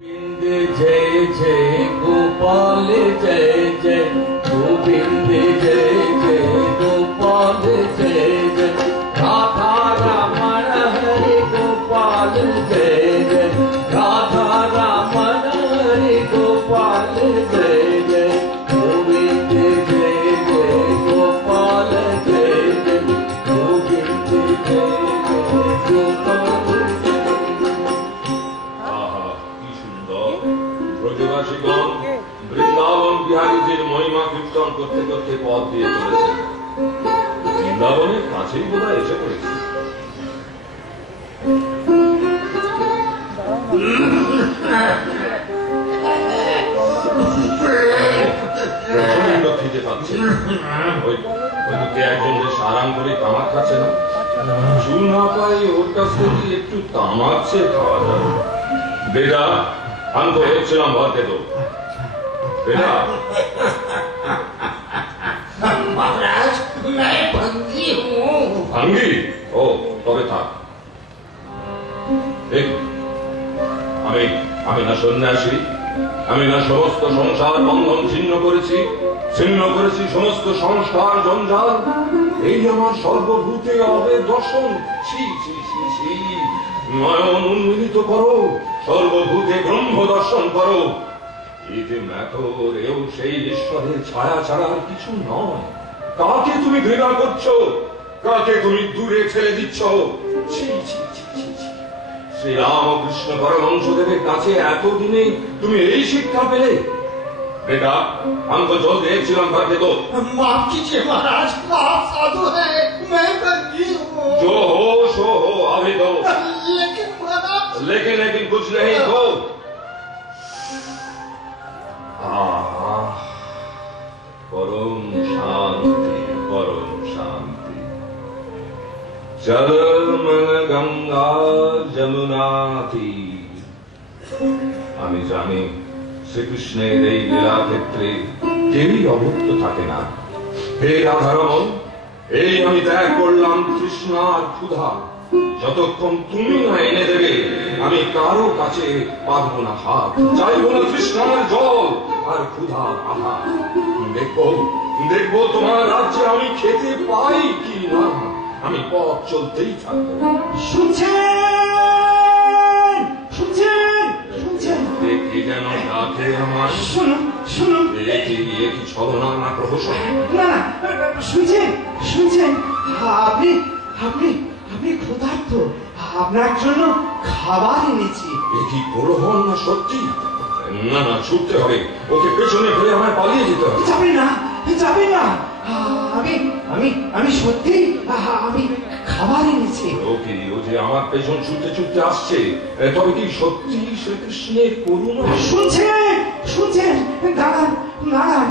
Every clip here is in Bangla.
जय जय गोपाल जय जय गोविंद जय जय गोपाल जय जय राधा रमण हरे गोपाल जय जय राधा रमण हरे गोपाल जय जय गोविंद जय जय गोपाल जय जय गोविंद जय जय गोपाल। ব্রজবাসীগণ বৃন্দাবন বিহারীজির মহিমা কীর্তন করতে করতে পথ দিয়ে চলেছে। বৃন্দাবনের কাছেই বোধহয় এসে পড়েছে। খিদে পাচ্ছে। ওই দিকে একজন বেশ আরাম করে তামাক খাচ্ছে না? চুল না পাই ওর কাছ থেকে একটু তামাক চেয়ে খাওয়া যাবে। বেদা हम तो एक से बात दे दो बेटा। महाराज मैं भंगी हूँ। भंगी? ओ तबे था देख আমি না সন্ন্যাসী, আমি না সমস্ত সংসার বন্ধন ছিন্ন করেছি সমস্ত সংস্কার জঞ্জাল। এই আমার সর্বভূতে অবেদ দর্শন। ছি ছি ছি ছি, নয়ন উন্মিলিত করো, সর্বভূতে ব্রহ্ম দর্শন করো। এই যে ম্যাথর এও সেই ঈশ্বরের ছায়া ছাড়া আর কিছু নয়। কাকে তুমি ঘৃণা করছো, কাকে তুমি দূরে ছেড়ে দিচ্ছ? ছি ছি ছি ছি ছি। শ্রী রামকৃষ্ণ পরমহংসদেবের কাছে এতদিনে তুমি এই শিক্ষা পেলে? बेटा हमको जल दे चिलम करके दो। माफ कीजिए महाराज, आप साधु है, मैं बंदी हूँ। जो हो सो हो, अभी दो। लेकिन महाराज लेकिन कुछ नहीं, दो। परम शांति परम शांति। चल मन गंगा जमुना तीर। আমি জানি শ্রীকৃষ্ণের এই লীলা ক্ষেত্রে কেউই অভুক্ত থাকে না। হে রাধারমণ, এই আমি ত্যাগ করলাম তৃষ্ণা আর ক্ষুধা। যতক্ষণ তুমি না এনে দেবে আমি কারো কাছে পাবো না হাত, চাইবো না তৃষ্ণার জল আর ক্ষুধার আহার। দেখবো তোমার রাজ্যে আমি খেতে পাই কি না। আমি পথ চলতেই থাকবো। দেখি যেন ডাকে আমার। শুনুন শুনুন, দেখি কি ছলনা না প্রহসন? না শুনছেন শুনছেন, আপনি আপনি আপনি ক্ষুধার্ত, আপনার জন্য খাবার এনেছি। দেখি প্রলোভন না সত্যি? না না, ছুটতে হবে, ওকে পেছনে ফেলে আমায় পালিয়ে যেতে হবে। যাবে না যাবে না, আমি আমি আমি সত্যি আমি খাবার এনেছি। ওকে, ও যে আমার পেছন ছুটতে ছুটতে আসছে, তবে কি সত্যি শ্রীকৃষ্ণের করুণা? শুনছেন শুনছেন, দাঁড়ান দাঁড়ান,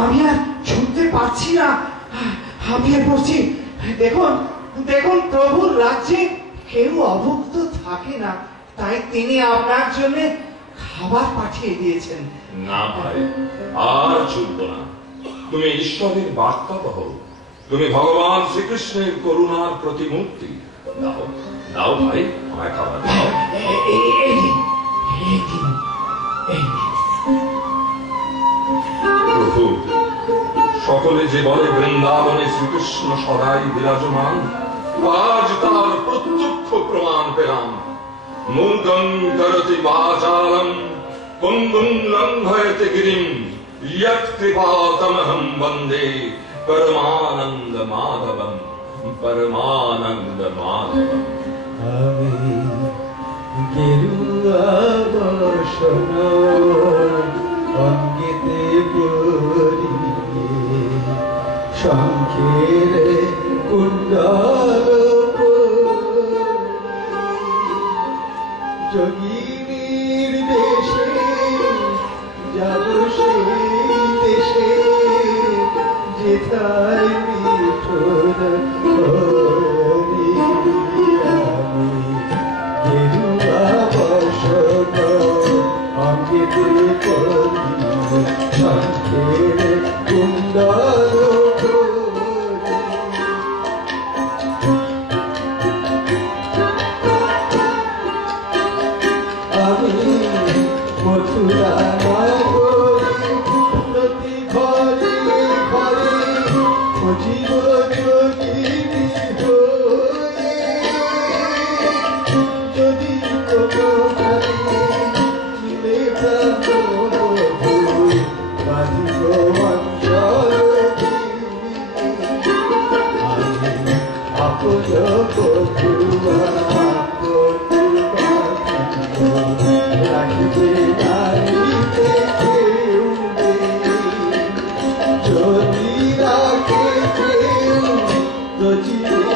আমি আর ছুটতে পারছি না, আমি আর পড়ছি। দেখুন দেখুন, প্রভুর রাজ্যে কেউ অভুক্ত থাকে না, তাই তিনি আপনার জন্য খাবার পাঠিয়ে দিয়েছেন। না ভাই, আর ছুটব না। তুমি ঈশ্বরের বার্তা কহ, তুমি ভগবান শ্রীকৃষ্ণের করুণার প্রতিমূর্তি। দাও দাও ভাই, আমায় খাবার দাও। প্রভু, সকলে যে বলে বৃন্দাবনে শ্রীকৃষ্ণ সদাই বিরাজমান, আজ তার প্রত্যক্ষ প্রমাণ পেলাম। মূকং করতি বাচালম পঙ্গুং লঙ্ঘয়তে গিরিম यत्कृपातमहं वन्दे परमानंद माधवम परमानंद माधवम। আমি গেরুয়া বসন অঙ্গিতে পরিয়ে শঙ্খের কুণ্ডল যোগিনীর দেশে যাব সেই দেশে যেথায় মিঠুন হরি। আমি গেরুয়া বসন অঙ্গিতে পরিয়ে শঙ্খের কুণ্ডল আমি সজীব জ্যোতির্ময় হয়ে যদি কোনোভাবে চিনে থাকো ভুল বাঁধিব অঞ্চলটি আমি আপন বধূয়া রাখবে নারীতে কেউ যদি রাখে কেউ রচিবে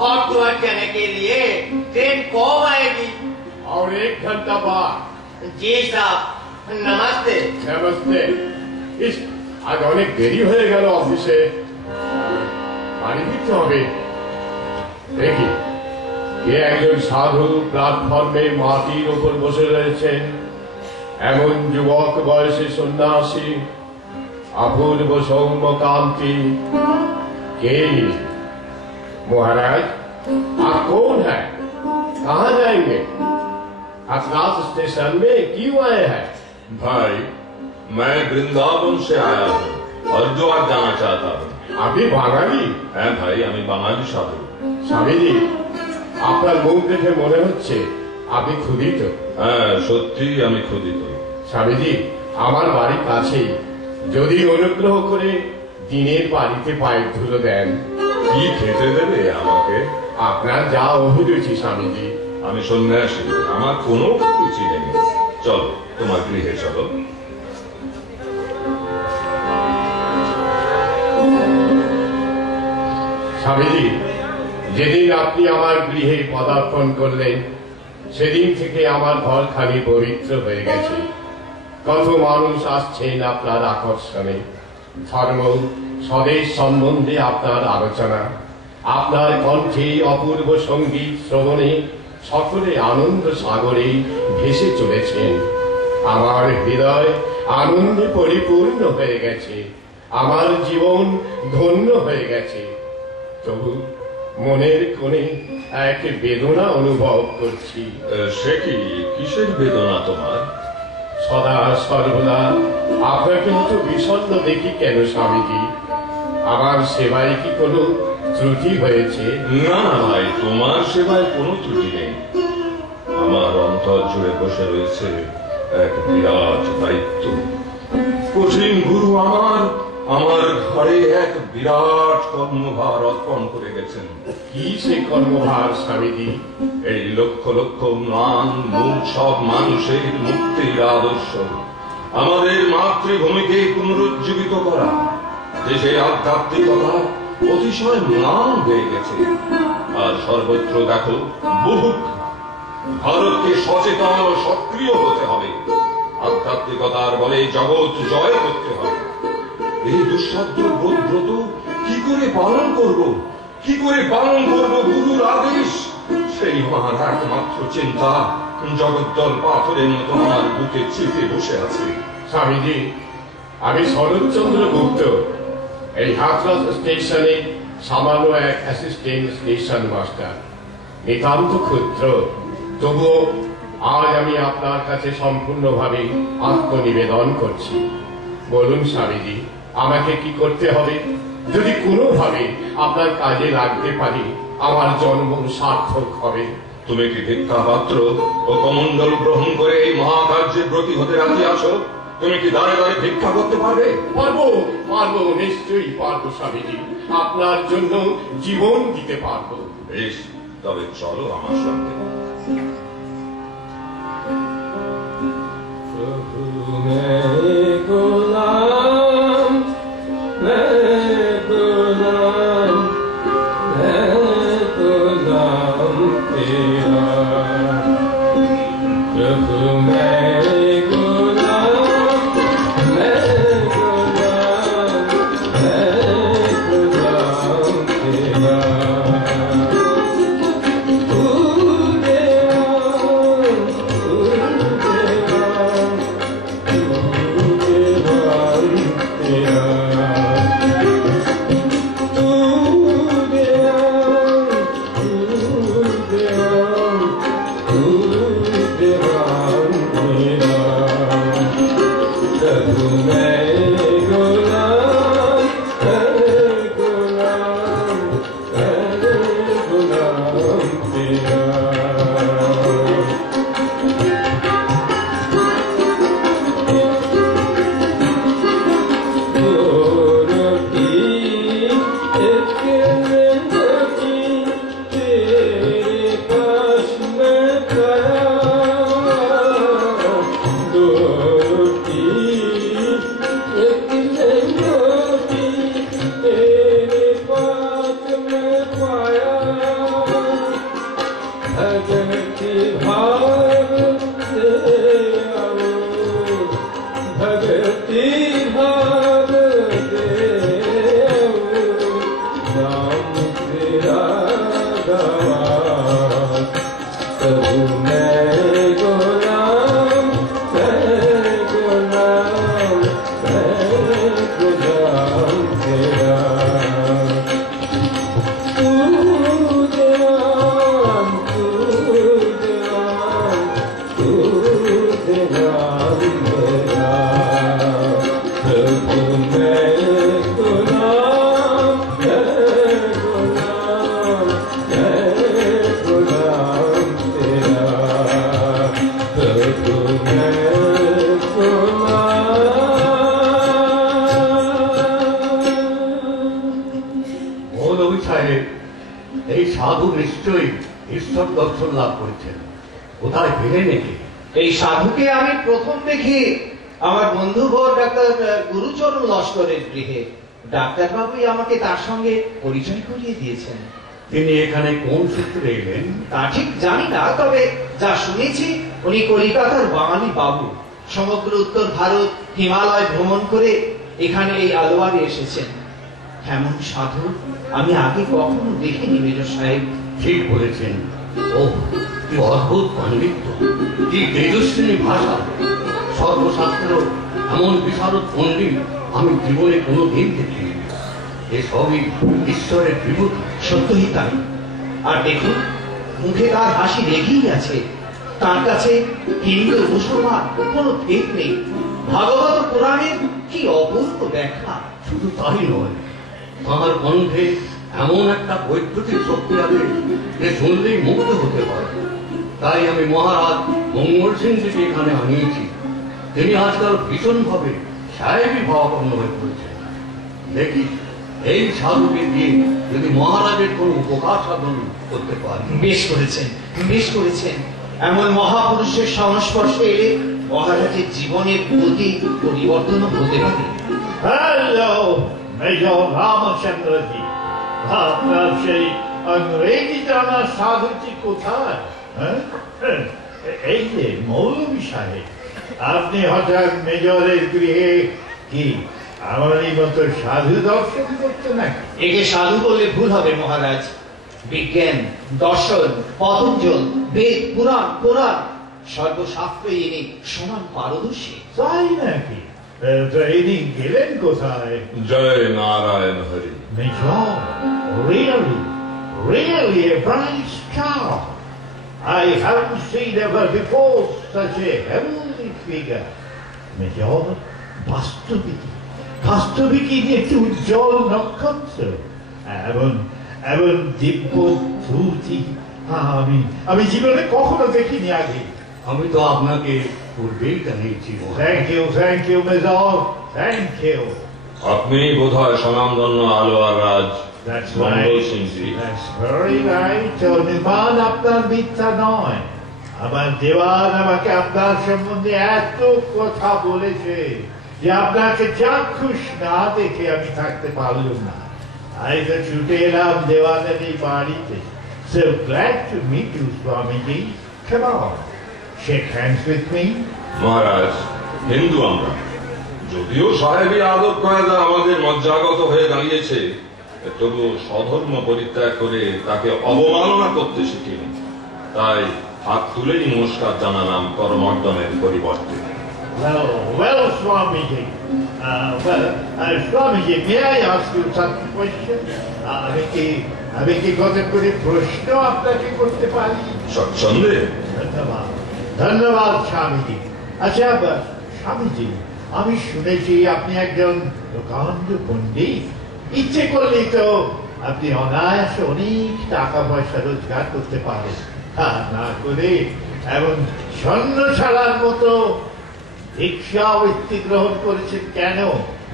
हरिद्वार जाने के लिए ट्रेन कब आएगी? और 1 घंटा बाद। जी साहब, नमस्ते। नमस्ते। इस आज अनेक देरी হয়ে গেল অফিসে, বাড়ি ফিরতে হবে। দেখি কে একজন সাধু প্ল্যাটফর্মে মাটির উপর বসে রয়েছেন। এমন যুবক বয়সে সন্ন্যাসী, অপূর্ব সৌম্য কান্তি। কে? महाराज आप कौन है? कहाँ जाएंगे? हथराज स्टेशन में क्यों आए हैं? भाई मैं वृंदावन से आया हूँ, हरिद्वार जाना चाहता हूँ। আপনি বাঙালি? হ্যাঁ ভাই, আমি বাঙালি সাধু। স্বামীজি, আপনার মুখ দেখে মনে হচ্ছে আপনি ক্ষুধিত। হ্যাঁ, সত্যি আমি ক্ষুধিত। স্বামীজি, আমার বাড়ি কাছেই, যদি অনুগ্রহ করে দিনের বাড়িতে পায়ের ধুলো দেন। কি খেতে দেবে আমাকে? আপনার যা অভিরুচি স্বামীজি। আমি সন্ন্যাসী, আমার কোনো রুচি নেই। চলো তোমার গৃহে চলো। স্বামীজি, যেদিন আপনি আমার গৃহে পদার্পণ করলেন সেদিন থেকে আমার ঘর খালি পবিত্র হয়ে গেছে। কত মানুষ আসছেন আপনার আকর্ষণে। ধর্ম স্বদেশ সম্বন্ধে আপনার আলোচনা, আপনার কণ্ঠে অপূর্ব সঙ্গীত শ্রবণে সকলে আনন্দ সাগরে ভেসে চলেছেন। আমার হৃদয় আনন্দে পরিপূর্ণ হয়ে গেছে, আমার জীবন ধন্য হয়ে গেছে। তবু মনের কোণে এক বেদনা অনুভব করছি। সে কি? কিসের বেদনা তোমার? সদা সর্বদা আপনাকে তো বিষণ্ণ দেখি কেন স্বামীজি? আমার সেবায় কি কোনো ত্রুটি হয়েছে? না না ভাই, তোমার সেবায় কোনো ত্রুটি নেই। আমার অন্তর জুড়ে বসে রয়েছে এক বিরাট দায়িত্ব। কঠিন গুরু আমার ঘরে এক বিরাট কর্মভার অর্পণ করে গেছেন। কি সে কর্মভার স্বামীজি? এই লক্ষ লক্ষ ম্লান মূল সব মানুষের মুক্তির আদর্শ, আমাদের মাতৃভূমিকে পুনরুজ্জীবিত করা। দেশের আধ্যাত্মিকতা অতিশয় ম্লান হয়ে গেছে, আর সর্বত্র দেখো বুভুক্ষা। ভারতকে সচেতন ও সক্রিয় হতে হবে, আধ্যাত্মিকতার বলে জগৎ জয় করতে হবে। এই দুঃসাধ্য ব্রত কি করে পালন করব? কি করে পালন করব গুরুর আদেশ? সেই আমার একমাত্র চিন্তা জগদ্দল পাথরের মতো আমার বুকে চেপে বসে আছে। স্বামীজি, আমি শরৎচন্দ্র গুপ্ত, এই হাথরাস স্টেশনে সামান্য এক অ্যাসিস্ট্যান্ট স্টেশন মাস্টার, নিতান্ত ক্ষুদ্র। তবুও আজ আমি আপনার কাছে সম্পূর্ণভাবে আত্মনিবেদন করছি। বলুন স্বামীজি, আমাকে কি করতে হবে? যদি কোনোভাবে আপনার কাজে লাগতে পারি, আমার জন্ম সার্থক হবে। তুমি কি ভিক্ষা পাত্র ও কমণ্ডল গ্রহণ করে এই মহাকার্যে ব্রতী হতে রাজি আছো? তুমি কি দাঁড়ে দাঁড়ে ভিক্ষা করতে পারবে? পারবো, পারবো, নিশ্চয়ই পারবো স্বামীজি। আপনার জন্য জীবন দিতে পারবো। বেশ, তবে চলো আমার সঙ্গে। Ooh. भगति भाव दे आओ, भगति भाव दे आओ, नाम तेरा गवा प्रभु मैं गुलाम, मैं गुलाम, मैं गुलाम तेरा। এই সাধু নিশ্চয়ই ঈশ্বর দর্শন লাভ করেছেন, কোথায় পেলেন একে? এই সাধুকে আমি প্রথম দেখি আমার বন্ধু ভোর ডাক্তার গুরুচরণ লস্করের গৃহে। ডাক্তারবাবুই আমাকে তার সঙ্গে পরিচয় করিয়ে দিয়েছেন। তিনি এখানে কোন সূত্রে এলেন তা ঠিক জানি না, তবে যা শুনেছি উনি কলিকাতার বাঙালি বাবু, সমগ্র উত্তর ভারত হিমালয় ভ্রমণ করে এখানে এই আলোয়ারে এসেছেন। এমন সাধু আমি আগে কখনো দেখিনি মেজর সাহেব। ঠিক বলেছেন। ও কি অদ্ভুত পাণ্ডিত্য, কি তেজস্বিনী ভাষা, সর্বশাস্ত্র এমন বিশারদ পণ্ডিত আমি জীবনে কোনোদিন দেখিনি। এসবই ঈশ্বরের বিভূতি। সত্যই তাই। আর দেখুন মুখে তার হাসি লেগেই আছে। তার কাছে হিন্দু মুসলমান কোনো ভেদ নেই। ভাগবত পুরাণের কি অপূর্ব ব্যাখ্যা। শুধু তাই নয়, তাঁর কণ্ঠে এমন একটা বৈদ্যুতিক শক্তি আছে যে শুনলেই মুগ্ধ হতে পারে। তাই আমি মহারাজ মঙ্গল সিংকে এখানে আনিয়েছি। তিনি আজকাল ভীষণভাবে সাহেবী ভাবাপন্ন হয়ে পড়েছেন। দেখি এই সাধুকে দিয়ে যদি মহারাজের কোনো উপকার সাধন করতে পারি। বেশ করেছেন, বেশ করেছেন। এমন মহাপুরুষের সংস্পর্শে এলে মহারাজের জীবনের গতি পরিবর্তন হতে পারে। হ্যালো মেজর রামচন্দ্রজি, আপনার সেই अंग्रेजी জানা সাধুটি কোথায়? এই যে মৌলভী সাহেব, আপনি হঠাৎ মেজরের গৃহে কি আমারই মতো সাধু দর্শন করতে নাকি? একে সাধু বললে ভুল হবে মহারাজ। বিজ্ঞান, দর্শন, পতঞ্জল, বেদ, পুরাণ, কোরআন সর্বশাস্ত্রে ইনি সমান পারদর্শী। তাই নাকি? ইনি গেলেন কোথায়? জয় Narayan Hari. Major, really a bright star. I haven't seen ever before such a heavenly figure. Major, বাস্তবিকই একটি উজ্জ্বল নক্ষত্র, এমন দিব্য ধ্রুতি আমি জীবনে কখনো দেখিনি আগে। আমি তো আপনাকে পূর্বেই জানিয়েছি। Thank you major, thank you. আপনি বোধহয় স্বনামধন্য আলোয়ার রাজ That's Mangal right. Singhji. That's very right. নির্মাণ আপনার মিথ্যা নয়। আমার দেওয়ান আমাকে আপনার সম্বন্ধে এত কথা বলেছে যে আপনাকে চাক্ষুষ না দেখে আমি থাকতে পারলাম না। তাই তো ছুটে এলাম দেওয়ানের এই বাড়িতে। So glad to meet you, Swamiji. Come on, shake hands with me. মহারাজ, হিন্দু আমরা, যদিও সাহেবী আদব কায়দা আমাদের মজ্জাগত হয়ে দাঁড়িয়েছে, তবু স্বধর্ম পরিত্যাগ করে তাকে অবমাননা করতে শিখিনি। তাই হাত তুলেই নমস্কার জানালাম করমর্দনের পরিবর্তে। Well, Swamiji. Swamiji, may I ask you some question? আমি কি কত করে প্রশ্ন আপনাকে করতে পারি? স্বচ্ছন্দে। ধন্যবাদ স্বামীজি। আচ্ছা স্বামীজি, আমি শুনেছি আপনি একজন প্রকাণ্ড পণ্ডিত। ইচ্ছে করলেই তো আপনি অনায়াসে অনেক টাকা পয়সা রোজগার করতে পারেন। তা না করে এমন স্বর্ণ ছাড়ার মতো ভিক্ষা বৃত্তি গ্রহণ করেছেন কেন?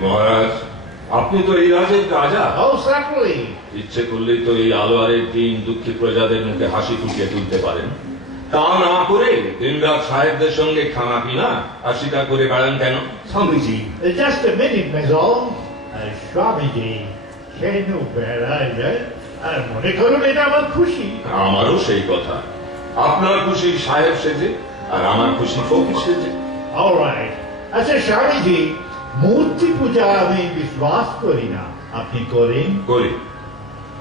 মহারাজ, আপনি তো এই রাজের রাজা। ইচ্ছে করলেই তো এই আলোয়ারের দিন দুঃখী প্রজাদের মুখে হাসি ফুটিয়ে তুলতে পারেন। তা না করে দিনরাত সাহেবদের সঙ্গে খানা পিনা আর শিকার করে বেড়ান কেন? Swamiji, Just a minute, Major. Swamiji, কেন বেড়ায় যায়? আর মনে করুন এটা আমার খুশি। আমারও সেই কথা। আপনার খুশি সাহেব সেজে আর আমার খুশি ফকির সেজে। অলরাইট। আচ্ছা স্বামীজি, মূর্তি পূজা আমি বিশ্বাস করি না, আপনি করেন? করি।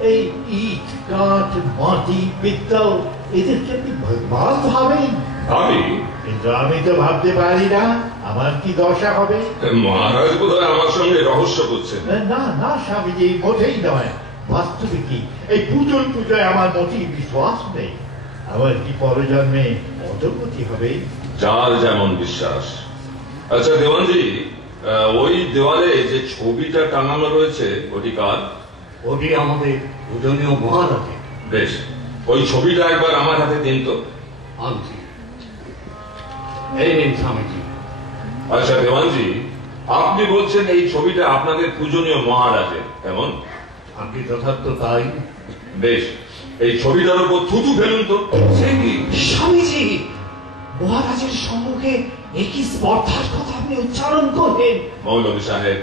এই ইট, কাঠ, মাটি, পিত্তল এদেরকে আপনি ভগবান ভাবেন? আমি? কিন্তু আমি তো ভাবতে পারি না, আমার কি দশা হবে? মহারাজ বোধহয় আমার সঙ্গে রহস্য করছেন। না না স্বামীজি, মোটেই নয়। বাস্তবে কি এই পূজায় আমার মোটেই বিশ্বাস নেই। আমার কি পরজন্মে অধোগতি হবে? যার যেমন বিশ্বাস। আচ্ছা দেওয়ানজি, ওই দেওয়ালে যে ছবিটা টাঙানো রয়েছে ওটি কার? ওটি আমাদের পূজনীয় মহারাজের। বেশ, ওই ছবিটা একবার আমার হাতে দিন তো। আনছি। এই নিন স্বামীজি। আচ্ছা দেওয়ানজি, আপনি বলছেন এই ছবিটা আপনাদের পূজনীয় মহারাজের, কেমন? আপনি যথার্থ তাই। বেশ, এই ছবিটার উপর থুতু ফেলুন তো। সে কি? স্বামীজি, মহারাজের সম্মুখে একই স্পর্ধার কথা আপনি উচ্চারণ করলেন। মৌলভী সাহেব,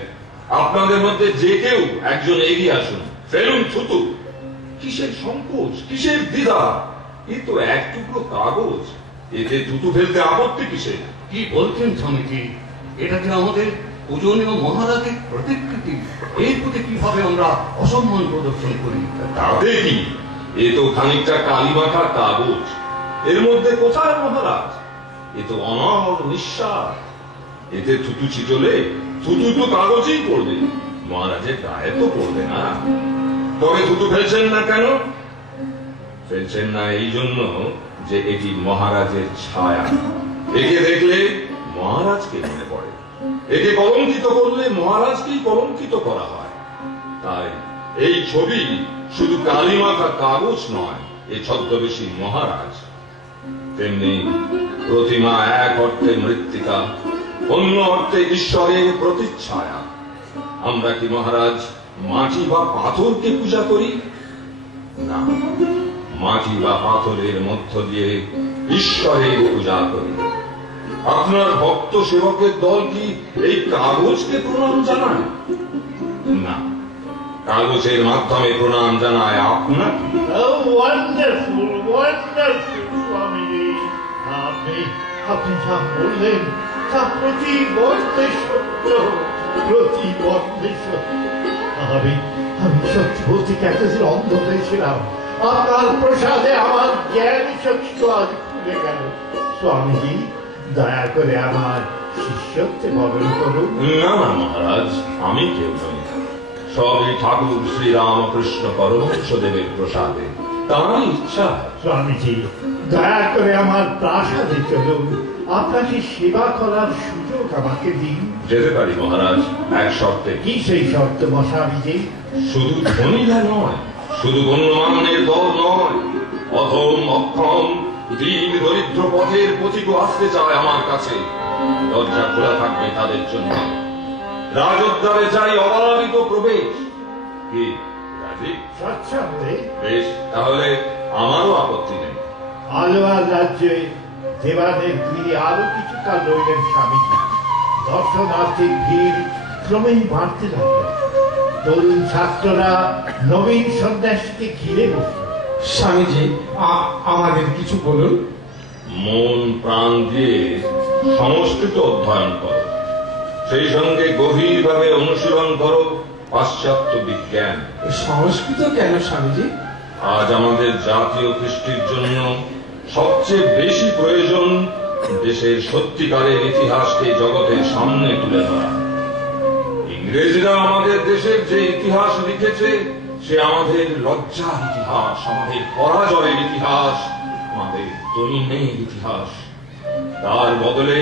আপনাদের মধ্যে যে কেউ একজন এগিয়ে আসুন, ফেলুন থুতু। কিসের সংকোচ, কিসের দ্বিধা? এ তো এক টুকরো কাগজ, এতে থুতু ফেলতে আপত্তি কিসের? কি বলছেন স্বামীজি? এটা যে আমাদের পূজনীয় মহারাজের প্রতিকৃতি, এই প্রতি কিভাবে আমরা অসম্মান প্রদর্শন করি? তাতে কি? এ তো খানিকটা কালিমাখা কাগজ, এর মধ্যে কোথায় মহারাজ? এ তো অনড় নিঃশ্বাস। এতে থুতু ছিটলে থুতু তো কাগজেই পড়বে, মহারাজের গায়ে তো পড়বে না। তবে থুতু ফেলছেন না কেন? ফেলছেন না এই জন্য যে এটি মহারাজের ছায়া। একে দেখলে মহারাজকে মনে পড়ে, একে কলঙ্কিত করলে মহারাজকেই কলঙ্কিত করা হয়। তাই এই ছবি শুধু কালিমাখা কাগজ নয়, এ ছদ্মবেশী মহারাজ। তেমনি প্রতিমা এক অর্থে মৃত্তিকা, অন্য অর্থে ঈশ্বরের প্রতিচ্ছায়া। আমরা কি মহারাজ মাটি বা পাথরকে পূজা করি? না, মাটি বা পাথরের মধ্য দিয়ে ঈশ্বরের পূজা করি। আপনার ভক্ত সেবকের দল কি এই কাগজকে প্রণাম জানায়? না, কাগজের মাধ্যমে প্রণাম জানায় আপনাকে। Wonderful, wonderful Swamiji. আপনি যা বললেন তা প্রতি বর্তে সত্য, প্রতি বর্তে সত্য। আমি সত্যি বলতে এতদিন অন্ধ হয়েছিলাম, আপনার প্রসাদে আমার জ্ঞান শক্তি আজ খুলে গেল। স্বামীজি, দয়া করে আমার শিষ্যত্বে বরণ করুন। না না মহারাজ, আমি কেউ নই, সবই ঠাকুর শ্রীরামকৃষ্ণ পরমহংসদেবের প্রসাদে, তাঁর ইচ্ছা। স্বামীজি, দয়া করে আমার প্রাসাদে চলুন, আপনাকে সেবা করার সুযোগ আমাকে দিন। যেতে পারি মহারাজ, এক শর্তে। কি সেই শর্ত মশাবিজি? শুধু ধনীরা নয়, শুধু গণ্যমানের দল নয়, অধম অক্ষম দীন দরিদ্র পথের পথিকও আসতে চায় আমার কাছে। দরজা খোলা থাকবে তাদের জন্য, রাজোদ্ধারে চাই অবারিত প্রবেশ। কি রাজি? স্বচ্ছন্দে। বেশ, তাহলে আমারও আপত্তি নেই। আলোয়ার রাজ্যে দেবাদের ভিড়ে আরো কিছুকাল রইলেন স্বামীজি। দর্শনার্থীর ভিড় ক্রমেই বাড়তে লাগলো। তরুণ ছাত্ররা নবীন সন্ন্যাসীকে ঘিরে বসল। স্বামীজি, আমাদের কিছু বলুন। মন প্রাণ দিয়ে সংস্কৃত অধ্যয়ন করো, সেই সঙ্গে গভীরভাবে অনুশীলন করো পাশ্চাত্য বিজ্ঞান। সংস্কৃত কেন স্বামীজি? আজ আমাদের জাতীয় কৃষ্টির জন্য সবচেয়ে বেশি প্রয়োজন দেশের সত্যিকারের ইতিহাসকে জগতের সামনে তুলে ধরা। ইংরেজরা আমাদের দেশের যে ইতিহাস লিখেছে সে আমাদের লজ্জার ইতিহাস, আমাদের পরাজয়ের ইতিহাস, আমাদের দৈন্যের ইতিহাস। তার বদলে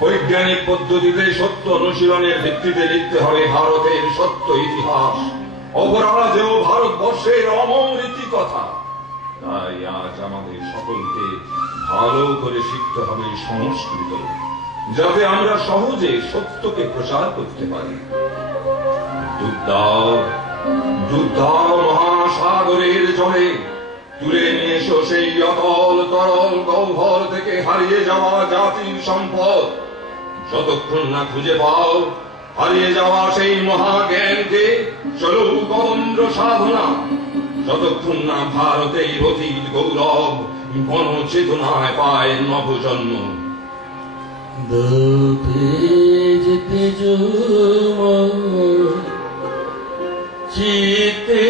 বৈজ্ঞানিক পদ্ধতিতে সত্য অনুশীলনের ভিত্তিতে লিখতে হবে ভারতের সত্য ইতিহাস, অপরাজেয় ভারতবর্ষের অমর ইতিকথা। তাই আজ আমাদের সকলকে ভালো করে শিখতে হবে সংস্কৃত, যাতে আমরা সহজে সত্যকে প্রচার করতে পারি। দুধ দাও, দুধ দাও মহাসাগরের জলে, তুলে নিয়ে এসো সেই অতল তরল গহ্বর থেকে হারিয়ে যাওয়া জাতির সম্পদ। যতক্ষণ না খুঁজে পাও হারিয়ে যাওয়া সেই মহাজ্ঞানকে, চলুক অতন্দ্র সাধনা। যতক্ষণ না ভারতের অতীত গৌরব গণ চেতনায় পায় নবজন্ম। চিতে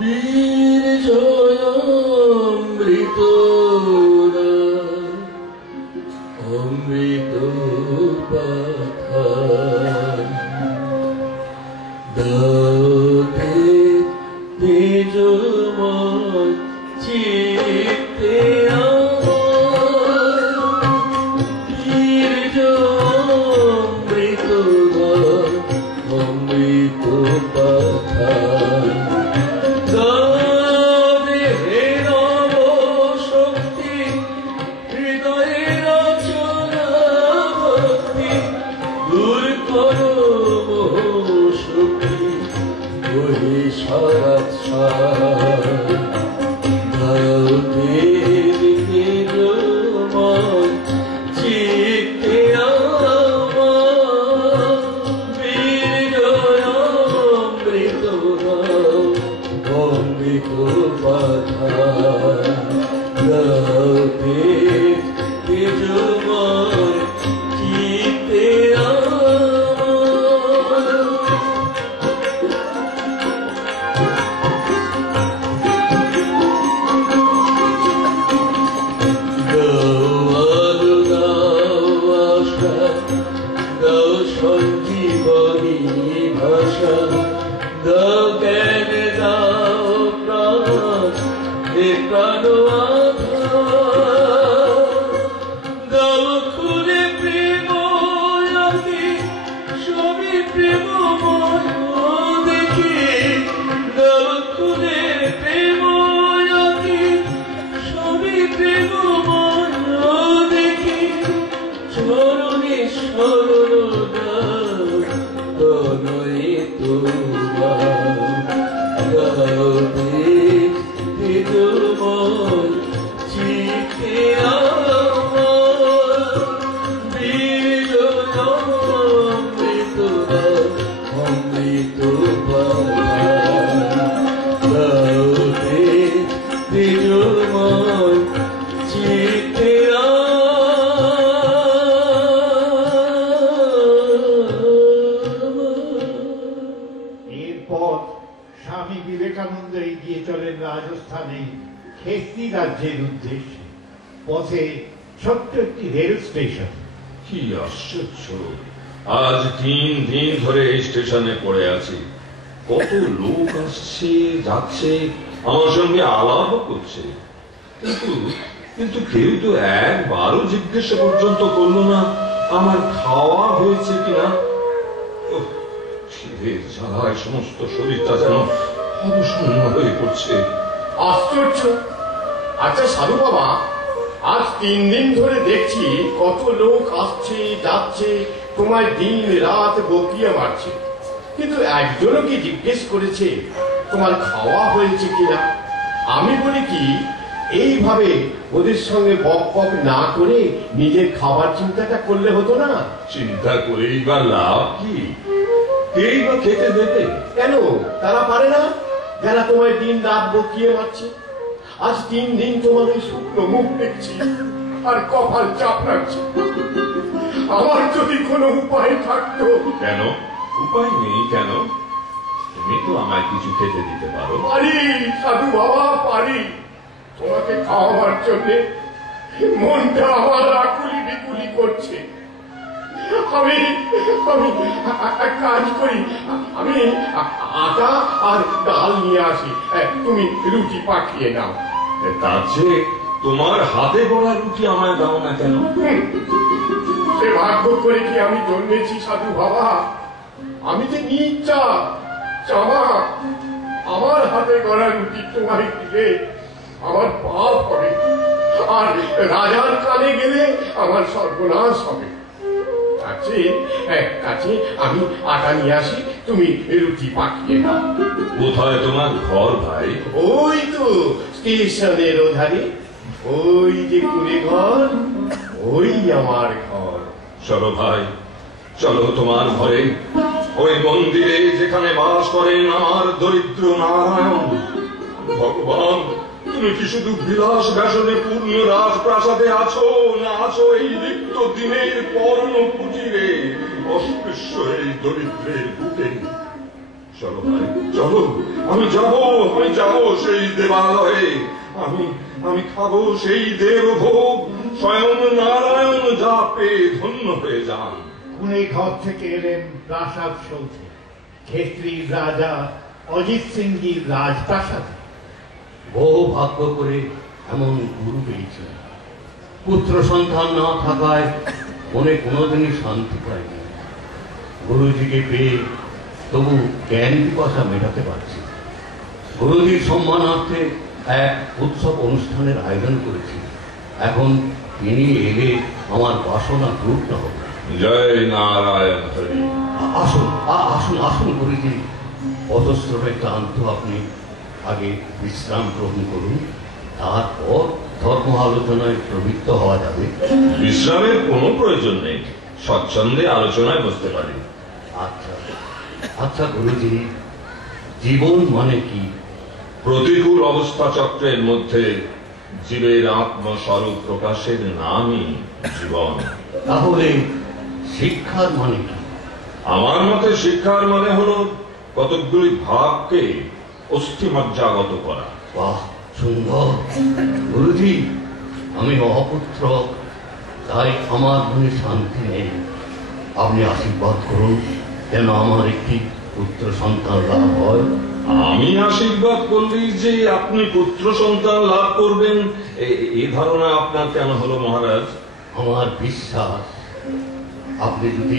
বীর জয় অমৃত অমৃত পাখা দাতে তেজময় চিতে পথে ছোট্ট একটি রেল স্টেশন। কি আশ্চর্য! আজ 3 দিন ধরে এই স্টেশনে পড়ে আছি। কত লোক আসছে যাচ্ছে, আমার সঙ্গে আলাপ করছে, কিন্তু কেউ তো একবারও জিজ্ঞাসা পর্যন্ত করলো না আমার খাওয়া হয়েছে কিনা। খিদের জ্বালায় সমস্ত শরীরটা যেন অবসন্ন হয়ে পড়ছে। আশ্চর্য! আচ্ছা সাধু বাবা, আজ 3 দিন ধরে দেখছি কত লোক আসছে যাচ্ছে, তোমায় দিন রাত বকিয়ে মারছে, কিন্তু একজনও কি জিজ্ঞেস করেছে তোমার খাওয়া হয়েছে কিনা? আমি বলি কি, এইভাবে ওদের সঙ্গে বক বক না করে নিজের খাবার চিন্তাটা করলে হতো না? চিন্তা করেই বা লাভ কি? কেই বা খেতে দেবে? কেন তারা পারে না, যারা তোমায় দিন রাত বকিয়ে মারছে? আজ 3 দিন তোমার ওই শুকনো মুখ দেখছি আর কপাল চাপ রাখছি। আমার যদি কোনো উপায় থাকতো। কেন উপায় নেই? কেন? তুমি তো আমায় কিছু খেতে দিতে পারো। পারি সাধু বাবা, পারি। তোমাকে খাওয়াবার জন্য মনটা আমার আকুলি বিকুলি করছে। আমি এক কাজ করি, আমি আটা আর ডাল নিয়ে আসি, তুমি রুটি পাঠিয়ে নাও। তার চেয়ে তোমার হাতে গড়া রুটি আমায় দাও না কেন? সে ভাগ্য করে কি আমি জন্মেছি সাধু বাবা? আমি যে নিচ্ছা চামা, আমার হাতে গড়া রুটি তোমায় দিলে আমার পাপ হবে, আর রাজার কানে গেলে আমার সর্বনাশ হবে। কাছে আমি আটা নিয়ে আসি, তুমি রুটি পাঠিয়ে নাও। কোথায় তোমার ঘর ভাই? ওই তো স্টেশনের ওধারে, ওই যে কুড়ে ঘর, ওই আমার ঘর। চলো ভাই, চলো তোমার ঘরে। ওই মন্দিরে যেখানে বাস করেন আমার দরিদ্র নারায়ণ। ভগবান, তুমি কি শুধু বিলাস ব্যাসনে পূর্ণ রাজপ্রাসাদে আছো, না আছো এই রিক্ত দিনের পর্ণ কুটিরে অস্পৃশ্য এই দরিদ্রের বুকে? চলো ভাই, চলো, আমি যাব সেই দেবালয়ে। আমি খাবো সেই দেবভোগ স্বয়ং নারায়ণ যা পেয়ে ধন্য হয়ে যান। কুড়ে ঘর থেকে এলেন প্রাসাদ সৌধে, ক্ষেত্রীর রাজা অজিত সিংজির রাজপ্রাসাদে। বহু ভাগ্য করে এমন গুরু পেয়েছে। পুত্র সন্তান না থাকায় মনে কোনোদিনই শান্তি পায়নি। গুরুজিকে পেয়ে তবু জ্ঞান পিপাসা মেটাতে পারছি। গুরুজির সম্মানার্থে এক উৎসব অনুষ্ঠানের আয়োজন করেছি। এখন তিনি এলে আমার বাসনা পূর্ণ হবে। জয় নারায়ণ হরি। আসুন আসুন আসুন গুরুজি, পদস্রবে ক্লান্ত আপনি আগে বিশ্রাম গ্রহণ করুন, তারপর ধর্ম আলোচনায় প্রবৃত্ত হওয়া যাবে। বিশ্রামের কোনো প্রয়োজন নেই, স্বচ্ছন্দে আলোচনায় বসতে পারি। আচ্ছা আচ্ছা গুরুজি, জীবন মানে কি? প্রতিকূল অবস্থা চক্রের মধ্যে জীবের আত্মস্বরূপ প্রকাশের নামই জীবন। তাহলে শিক্ষার মানে কি? আমার মতে শিক্ষার মানে হলো কতকগুলি ভাবকে অস্থিমজ্জাগত করা। বাহ, সুন্দর। গুরুজি, আমি অপুত্র, তাই আমার মনে শান্তি নেই। আপনি আশীর্বাদ করুন যেন আমার একটি পুত্র সন্তান লাভ হয়। আমি আশীর্বাদ করলি যে আপনি পুত্র সন্তান লাভ করবেন, এই ধারণা আপনার কেন হলো মহারাজ? আমার বিশ্বাস, আপনি যদি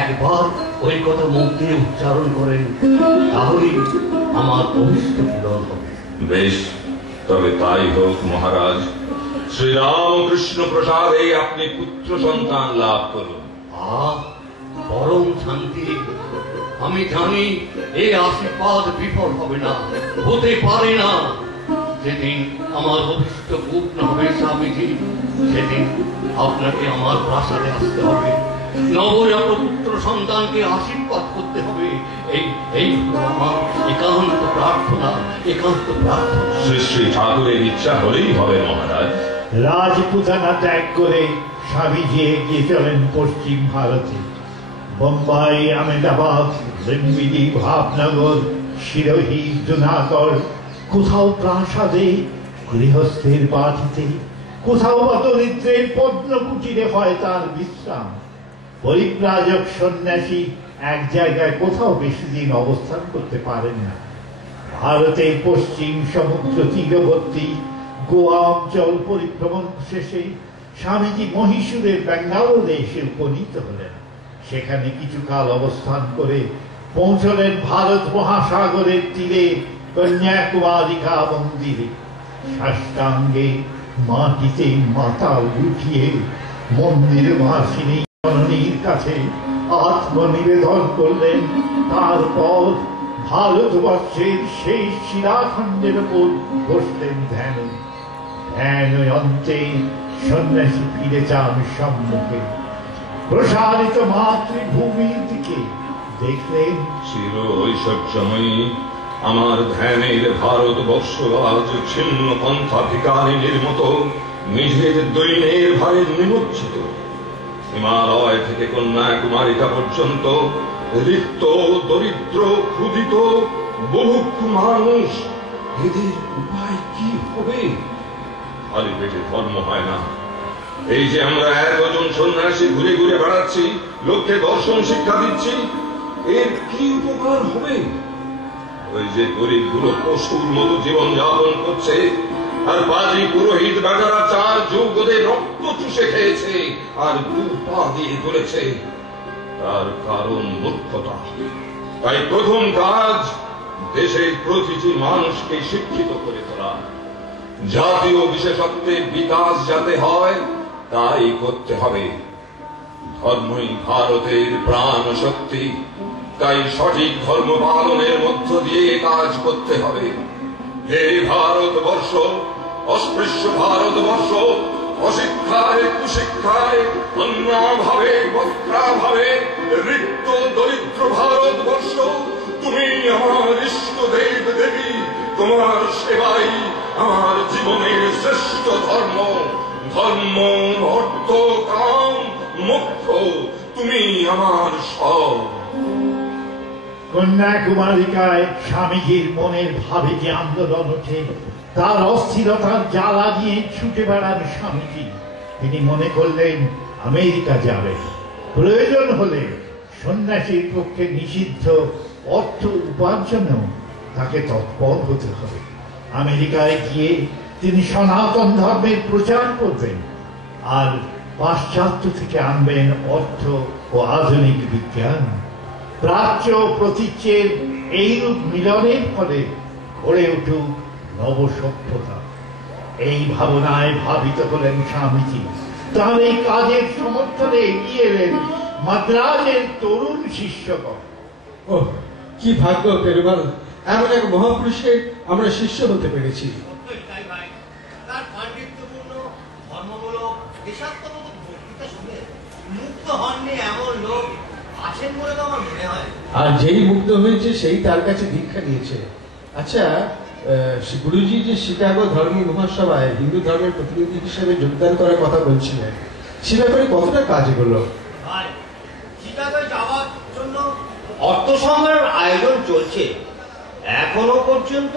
একবার ওই কথা মুখ দিয়ে উচ্চারণ করেন তাহলেই আমার অভিষ্ট পূরণ হবে। বেশ, তবে তাই হোক মহারাজ। শ্রীরামকৃষ্ণ প্রসাদে আপনি পুত্র সন্তান লাভ করুন। পরম শান্তি। আমি জানি এই আশীর্বাদ বিফল হবে না, হতে পারে না। যেদিন আমার অভিষ্ট পূর্ণ হবে স্বামীজি, সেদিন আপনাকে আমার প্রাসাদে আসতে হবে, নবজাত পুত্র সন্তানকে আশীর্বাদ করতে হবে। এই আমার একান্ত প্রার্থনা, একান্ত প্রার্থনা। শ্রী শ্রী ঠাকুরের ইচ্ছা হলেই হবে মহারাজ। রাজপুতানা ত্যাগ করে স্বামীজি এগিয়ে চলেন পশ্চিম ভারতে। বোম্বাই, আহমেদাবাদ, দিল্লি, ভাবনগর, সিরোহি, জুনাগড়, কোথাও প্রাসাদে গৃহস্থের বাড়িতে, কোথাও বা দরিদ্রের পদ্মকুটিরে হয় তার বিশ্রাম। পরিব্রাজক সন্ন্যাসী এক জায়গায় কোথাও বেশি দিন অবস্থান করতে পারেন না। ভারতের পশ্চিম সমুদ্র তীরবর্তী গোয়া অঞ্চল পরিভ্রমণ শেষে স্বামীজি মহীশূরের বেঙ্গালোরে এসে উপনীত হলেন। সেখানে কিছুকাল অবস্থান করে পৌঁছলেন ভারত মহাসাগরের তীরে কন্যাকুমারিকা মন্দিরে। সাষ্টাঙ্গে মাটিতে মাথা উঠিয়ে মন্দির বাসিনী জননীর কাছে আত্মনিবেদন করলেন। তারপর ভারতবর্ষের সেই শিলাখণ্ডের উপর বসলেন ধ্যান। অন্তে সন্ন্যাসী ফিরে যান সম্মুখে প্রসারিত মাতৃভূমির দিকে। দেখলেন চির ঐশ্বর্যময়ী আমার ধ্যানের ভারতবর্ষ আজ ছিন্ন পন্থাধিকারিণীর মতো নিজের দৈনের ভারে নিমজ্জিত। হিমালয় থেকে কন্যাকুমারিকা পর্যন্ত রিক্ত, দরিদ্র, ক্ষুধিত বহু মানুষ। এদের উপায় কি হবে? খালি পেটে ধর্ম হয় না। এই যে আমরা একজন সন্ন্যাসী ঘুরে ঘুরে বেড়াচ্ছি, লোককে দর্শন শিক্ষা দিচ্ছি, এর কি উপকার হবে? ওই যে গরিবগুলো পশুর মতো জীবন যাপন করছে, আর পাজি পুরোহিত বেটারা 4 যুগ ওদের রক্ত চুষে খেয়েছে আর 2 পা দিয়ে চলেছে, তার কারণ মূর্খতা। তাই প্রথম কাজ দেশের প্রতিটি মানুষকে শিক্ষিত করে তোলা। জাতীয় বিশেষত্বের বিকাশ যাতে হয় তাই করতে হবে। ধর্মই ভারতের প্রাণ শক্তি, তাই সঠিক ধর্ম পালনের মধ্য দিয়ে কাজ করতে হবে। হে ভারতবর্ষ, অস্পৃশ্য ভারতবর্ষ, অশিক্ষায় কুশিক্ষায় অন্নাভাবে বস্ত্রাভাবে রিক্ত দরিদ্র ভারতবর্ষ তুমি আমার ইষ্ট দেব দেবী, তোমার সেবাই আমার জীবনের শ্রেষ্ঠ ধর্ম। ধর্ম অর্থ কাম মোক্ষ তুমি আমার সব। কন্যাকুমারিকায় স্বামীজির মনের ভাবে যে আন্দোলন ওঠে, তার অস্থিরতার জ্বালা নিয়ে ছুটে বেড়ান স্বামীজি। তিনি মনে করলেন আমেরিকা যাবেন, প্রয়োজন হলে সন্ন্যাসীর পক্ষে নিষিদ্ধ অর্থ উপার্জনেও তাকে তৎপর হতে হবে। আমেরিকায় গিয়ে তিনি সনাতন ধর্মের প্রচার করবেন আর পাশ্চাত্য থেকে আনবেন অর্থ ও আধুনিক বিজ্ঞান। প্রাচ্য ও প্রতীচ্যের এইরূপ মিলনের ফলে গড়ে উঠুক নব সভ্যতা। এই ভাবনায় ভাবিত হলেন স্বামীজি। তার এই কাজের সমর্থনে এগিয়ে এলেন মাদ্রাজের তরুণ শিষ্যগণ। ও কি ভাগ্য পেরুমাল, এমন এক মহাপুরুষের আমরা শিষ্য হতে পেরেছি। তার পাণ্ডিত্যপূর্ণ ধর্মমূলক দেশাত্মবোধক বক্তৃতা শুনে মুক্ত হননি এমন লোক আছেন বলে তো আমার মনে হয়। আর যেই মুগ্ধ হয়েছে সেই তার কাছে দীক্ষা নিয়েছে। আচ্ছা, গুরুজি যে শিকাগো ধর্ম মহাসভায় হিন্দু ধর্মের প্রতিনিধি হিসেবে যোগদান করার কথা বলছিলেন, সে ব্যাপারে কতটা কাজ হলো? ভাই, শিকাগোয় যাওয়ার জন্য অর্থ সংগ্রহের আয়োজন চলছে। এখনো পর্যন্ত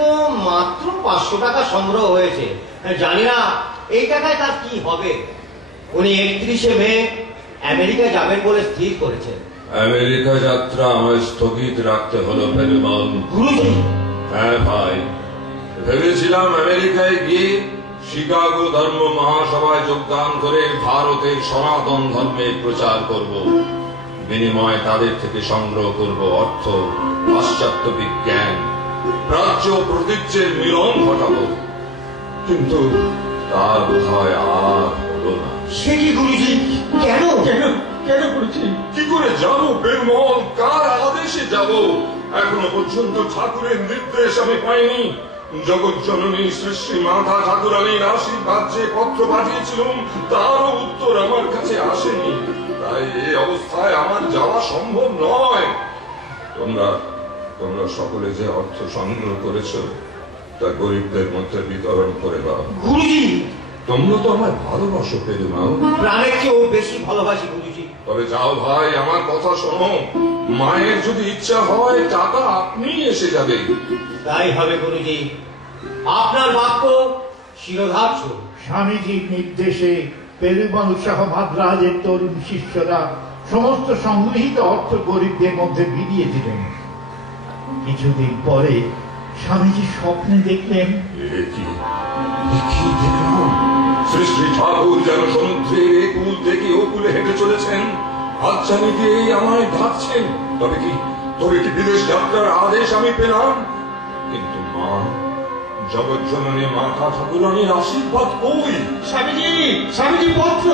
মাত্র 500 টাকা সংগ্রহ হয়েছে। জানি না এই টাকায় তার কি হবে। উনি 31শে মে আমেরিকা যাবেন বলে স্থির করেছেন। আমেরিকা যাত্রা আমায় স্থগিত রাখতে হলো পেরুমাল। গুরুজি, হ্যাঁ ভাই, ভেবেছিলাম আমেরিকায় গিয়ে শিকাগো ধর্ম মহাসভায় যোগদান করে ভারতের সনাতন ধর্মের প্রচার করব। বিনিময়ে তাদের থেকে সংগ্রহ করব অর্থ, পাশ্চাত্য বিজ্ঞান, প্রাচ্য প্রতীচ্যের মিলন ঘটাবো। কিন্তু তার বোধহয় আর হলো না। সে কি গুরুজি? কেন কেন কেন গুরুজি? কি করে যাব পেরুমল? কার আদেশে যাব? এখনো পর্যন্ত ঠাকুরের নির্দেশ আমি পাইনি। জগৎ জননী শ্রী শ্রী মাতা ঠাকুরানীর আশীর্বাদ যে পত্র পাঠিয়েছিলাম, তারও উত্তর আমার কাছে আসেনি। তাই এই অবস্থায় আমার যাওয়া সম্ভব নয়। তোমরা সকলে যে অর্থ সংগ্রহ করেছ তা গরিবদের মধ্যে বিতরণ করে দাও। গুরুজি, তোমরা তো আমার ভালোবাসো পেরুমাল। প্রাণের চেয়েও বেশি ভালোবাসি গুরুজি। তবে যাও ভাই, আমার কথা শোনো। মায়ের যদি ইচ্ছা হয় টাকা আপনি এসে যাবে। তাই হবে গুরুজি, আপনার বাক্য শিরোধার্য। স্বামীজির নির্দেশে পেরুমাল সহ মাদ্রাজের তরুণ শিষ্যরা সমস্ত সংগৃহীত অর্থ গরিবদের মধ্যে বিলিয়ে দিলেন। কিছুদিন পরে স্বামীজি স্বপ্নে দেখলেন শ্রী শ্রী ঠাকুর যেন সমুদ্রের একুল থেকে ওকুলে হেঁটে চলেছেন, হাত জানি দিয়ে আমায় ডাকছেন। তবে কি বিদেশ যাত্রার আদেশ আমি পেলাম? কিন্তু মা, জগৎ জননী মাতা ঠাকুরানীর আশীর্বাদ কই? স্বামীজি পত্র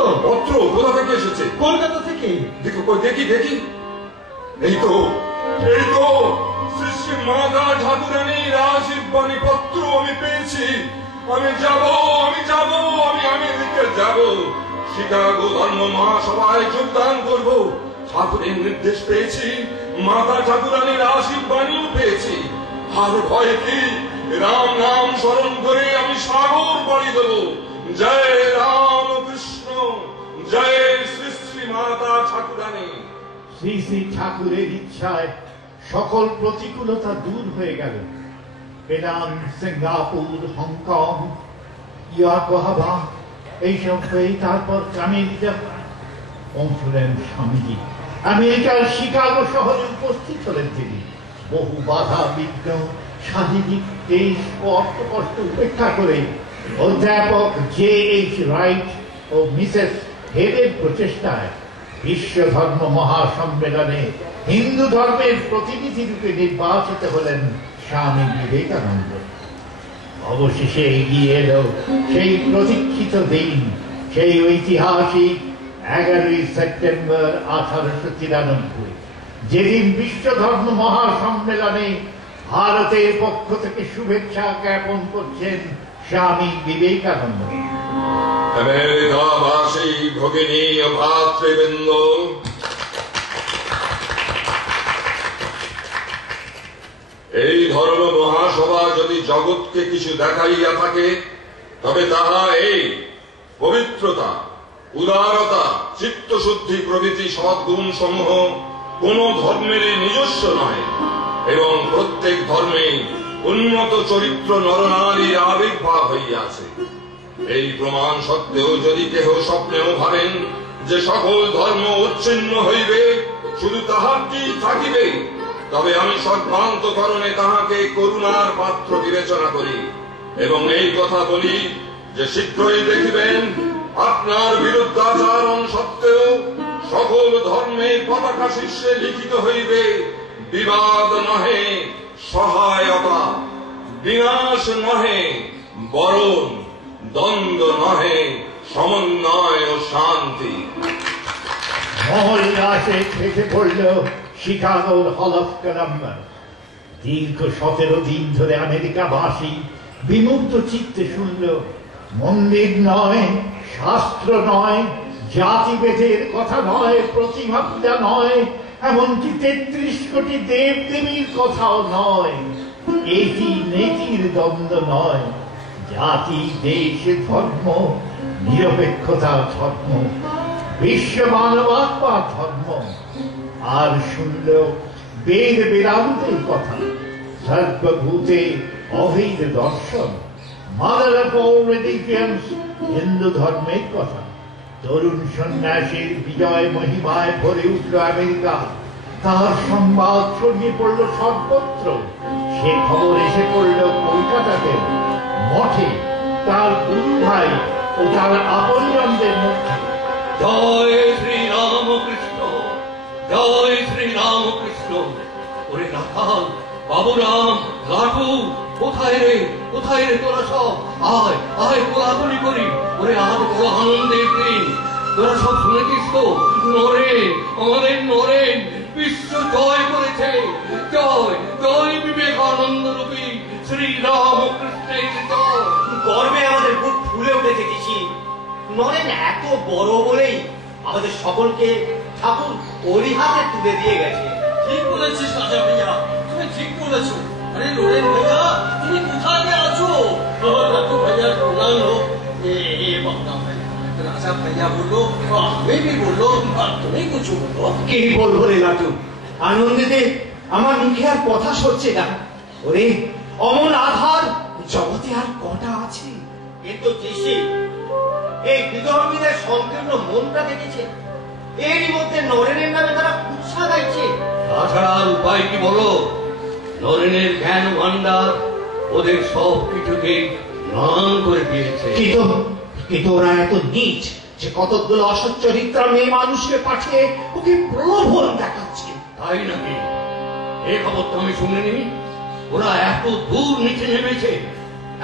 কোথা থেকে এসেছে? কলকাতা থেকে। দেখি। এই তো শ্রী শ্রী মাতা ঠাকুরানীর আশীর্বাণী পত্র আমি পেয়েছি। আমি আমেরিকা যাব। শিকাগো ধর্ম মহাসভায় যোগদান করব। ঠাকুরের নির্দেশ পেয়েছি, মাতা ঠাকুরানীর আশীর্বাণীও পেয়েছি। আর ভয় কি? রাম নাম স্মরণ করে আমি সাগর পাড়ি দেব। জয় রাম কৃষ্ণ, জয় শ্রী শ্রী মাতা ঠাকুরানী। শ্রী শ্রী ঠাকুরের ইচ্ছায় সকল প্রতিকূলতা দূর হয়ে গেল। পেনাং, সিঙ্গাপুর, হংকং, ইয়াকোহাবা এইসব হয়ে তারপর আমেরিকা পৌঁছলেন স্বামীজি। আমেরিকার শিকাগো শহরে উপস্থিত হলেন তিনি। বহু বাধা বিঘ্ন, শারীরিক দেশ ও অর্থকষ্ট উপেক্ষা করে অধ্যাপক J.H. রাইট ও মিসেস হেডের প্রচেষ্টায় বিশ্ব ধর্ম মহাসম্মেলনে হিন্দু ধর্মের প্রতিনিধি রূপে নির্বাচিত হলেন স্বামী বিবেকানন্দ। অবশেষে এগিয়ে এলো সেই প্রতীক্ষিত দিন, সেই ঐতিহাসিক 11ই সেপ্টেম্বর 1893, যেদিন বিশ্ব ধর্ম মহাসম্মেলনে ভারতের পক্ষ থেকে শুভেচ্ছা জ্ঞাপন করছেন স্বামী বিবেকানন্দ। আমেরিকাবাসী ভগিনী ও ভাতৃবৃন্দ, এই ধর্ম মহাসভা যদি জগৎকে কিছু দেখাইয়া থাকে, তবে তাহা এই পবিত্রতা, উদারতা, চিত্তশুদ্ধি প্রভৃতি সদ্গুণ সমূহ কোন ধর্মেরই নিজস্ব নয় এবং প্রত্যেক ধর্মে উন্নত চরিত্র নরনারীর আবির্ভাব হইয়াছে। এই প্রমাণ সত্ত্বেও যদি কেহ স্বপ্নেও ভাবেন যে সকল ধর্ম উচ্ছিন্ন হইবে, শুধু তাহারটি থাকিবে, তবে আমি সর্বান্তকরণে তাহাকে করুণার পাত্র বিবেচনা করি এবং এই কথা বলি যে শীঘ্রই দেখিবেন আপনার বিরুদ্ধাচরণ সত্ত্বেও সকল ধর্মের পতাকা শীর্ষে লিখিত হইবে বিবাদ নহে সহায়তা, বিনাশ নহে বরণ, দ্বন্দ্ব নহে সমন্বয় ও শান্তি। মহল্লাসে থেকে পড়ল শিকাগোর হল অফ কলম্বাস। দীর্ঘ 17 দিন ধরে আমেরিকাবাসী বিমুগ্ধ চিত্তে শুনল, মন্দির নয়, শাস্ত্র নয়, জাতিভেদের কথা নয়, প্রতিভাবটা নয়, এমনকি 33 কোটি দেব দেবীর কথাও নয়, এটি নেতির দ্বন্দ্ব নয়, জাতি, দেশ, ধর্ম, নিরপেক্ষতা ধর্ম, বিশ্ব মানবাত্মা ধর্ম। আর শুনল বেদ বেদান্তের কথা, সর্বভূতে অভেদ দর্শন, মাদার অফ অল রিলিজিয়নস, হিন্দু ধর্মের কথা। তরুণ সন্ন্যাসীর বিজয় মহিমায় ভরে উঠল আমেরিকা। তার সংবাদ ছড়িয়ে পড়ল সর্বত্র। সে খবর এসে পড়ল কলকাতাতে, মঠে, তার গুরু ভাই ও তার আপনজনদের মধ্যে। জয় শ্রী রামকৃষ্ণ, জয় শ্রী রামকৃষ্ণ। ওরে রাখাল, বাবুরাম, লাটু, কোথায় রে, কোথায় রে তোরা সব? আয় আয়, কোলাকুলি করি। ওরে আজ বড় আনন্দের দিন, তোরা সব শুনেছিস তো? নরেন, আমাদের নরেন বিশ্ব জয় করেছে। জয় জয় বিবেকানন্দ রূপী শ্রী রামকৃষ্ণের জয়। গর্বে আমাদের বুক ফুলে উঠেছে দিশি। নরেন এত বড় বলেই আমাদের সকলকে ঠাকুর ওরই হাতে তুলে দিয়ে গেছে। ঠিক বলেছিস রাজা ভাইয়া, তুমি ঠিক বলেছো। আরে নরেন ভাইয়া, তুমি কোথায় আছো? রাজু ভাইয়ার প্রণাম হোক। এ বাবা ভাইয়া, রাজা ভাইয়া বললো, আমি भी বললো, তুমি কিছু বলো। কি বলবো রে লাটু, আনন্দেতে আমার মুখে আর কথা সরছে না। ওরে অমন আধার জগতে আর কটা আছে? কিন্তু দিশি, এই বিধর্মীদের সংকীর্ণ মনটা দেখেছে। এরই মধ্যে নরেনের নামে তারা কুৎসা গাইছে। তাছাড়া আর উপায় কি বলো? নরেনের জ্ঞান ভান্ডার ওদের সব কিছুকে নাম করে দিয়েছে। কিন্তু ওরা এত নীচ যে কতগুলো অসৎ চরিত্র মেয়ে মানুষকে পাঠিয়ে ওকে প্রলোভন দেখাচ্ছে। তাই নাকি? এই খবর তো আমি শুনিনি। ওরা এত দূর নিচে নেমেছে।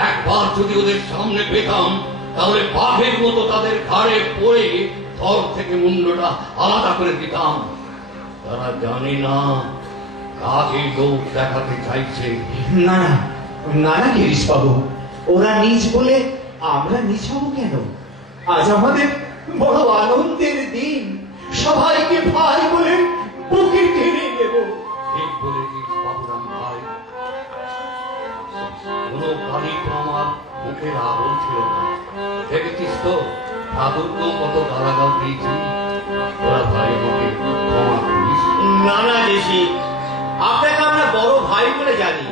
একবার যদি ওদের সামনে পেতাম, তাহলে বাঘের মতো তাদের ঘাড়ে পড়ে ধর থেকে মুন্ডটা আলাদা করে দিতাম। তারা জানে না কাকে লোক দেখাতে চাইছে। না না না না গিরিশ বাবু, ওরা নিজ বলে আমরা নিজ হব কেন? আজ আমাদের বড় আনন্দের দিন, সবাইকে ভাই বলে বুকে টেনে নেব। ঠিক বলেছিস বাবুরাম ভাই। কোন কালি তো আমার মুখের আবল ছিল না। দেখেছিস তো ঠাকুরকেও কত গালাগাল দিয়েছি। ওরা ভাই আমাকে ক্ষমা করিস। না না দিশি, আপনাকে আমরা বড় ভাই বলে জানি,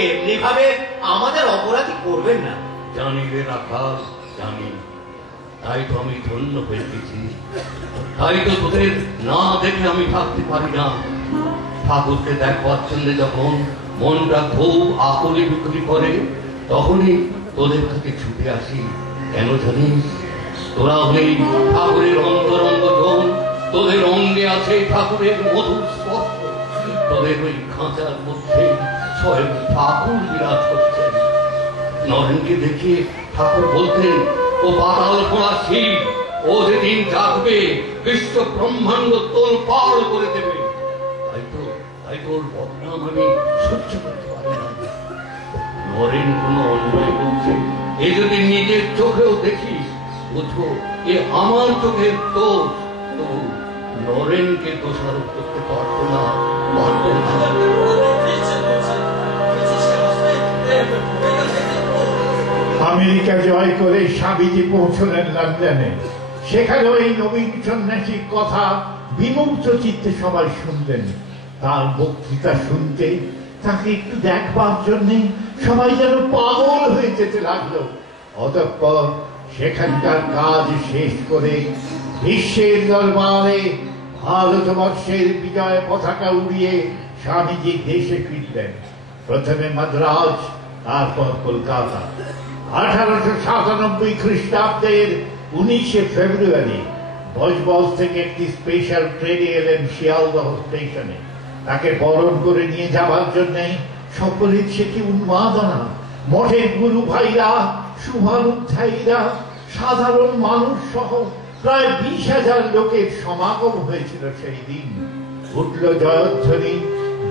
এমনি ভাবে আমাদের অপরাধী করবেন না। জানি রে রাখাল, জানি। তাই তো আমি ধন্য হয়ে গেছি। তাই তো তোদের না দেখে আমি থাকতে পারি না। ঠাকুরকে দেখবার জন্য যখন মনটা খুব আকুলি বিকুলি করে, তখনই তোদের কাছে ছুটে আসি। কেন জানিস? তোরা হলেই ঠাকুরের অন্তরঙ্গ জন। তোদের অঙ্গে আছে ঠাকুরের মধুর স্পর্শ। তোদের ওই খাঁচার মধ্যে স্বয়ং ঠাকুর বিরাজ করছেন। নরেনকে দেখে ঠাকুর বলতেন, ও পাতাল খোলা শিব, ও যেদিন জাগবে বিশ্ব ব্রহ্মাণ্ড তোল পাড় করে দেবে। তাই তো ওর বদনাম আমি সহ্য করতে পারি না। নরেন কোন অন্যায় করছে এ যদি নিজের চোখেও দেখিস, বুঝো এ আমার চোখের দোষ, তবু নরেনকে দোষারোপ করতে পারবো না, পারবো না। আমেরিকা জয় করে স্বামীজি পৌঁছলেন লন্ডনে। সেখানেও এই নবীন সন্ন্যাসীর কথা বিমুগ্ধ চিত্তে সবাই শুনলেন। তার বক্তৃতা শুনতে, তাকে একটু দেখবার জন্যে সবাই যেন পাগল হয়ে যেতে লাগলো। অতঃপর সেখানকার কাজ শেষ করে বিশ্বের দরবারে ভারতবর্ষের বিজয় পতাকা উড়িয়ে স্বামীজি দেশে ফিরলেন। প্রথমে মাদ্রাজ, তারপর কলকাতা। 1897 খ্রিস্টাব্দের 19 ফেব্রুয়ারি বজবজ থেকে একটি স্পেশাল ট্রেনে এলেন শিয়ালদহ স্টেশনে। তাকে বরণ করে নিয়ে যাবার জন্য সকলের সে কি উন্মাদনা। মঠের গুরু ভাইরা, শুভানুধ্যায়ীরা, সাধারণ মানুষ সহ প্রায় 20,000 লোকের সমাগম হয়েছিল সেই দিন। উঠল জয়ধ্বনি,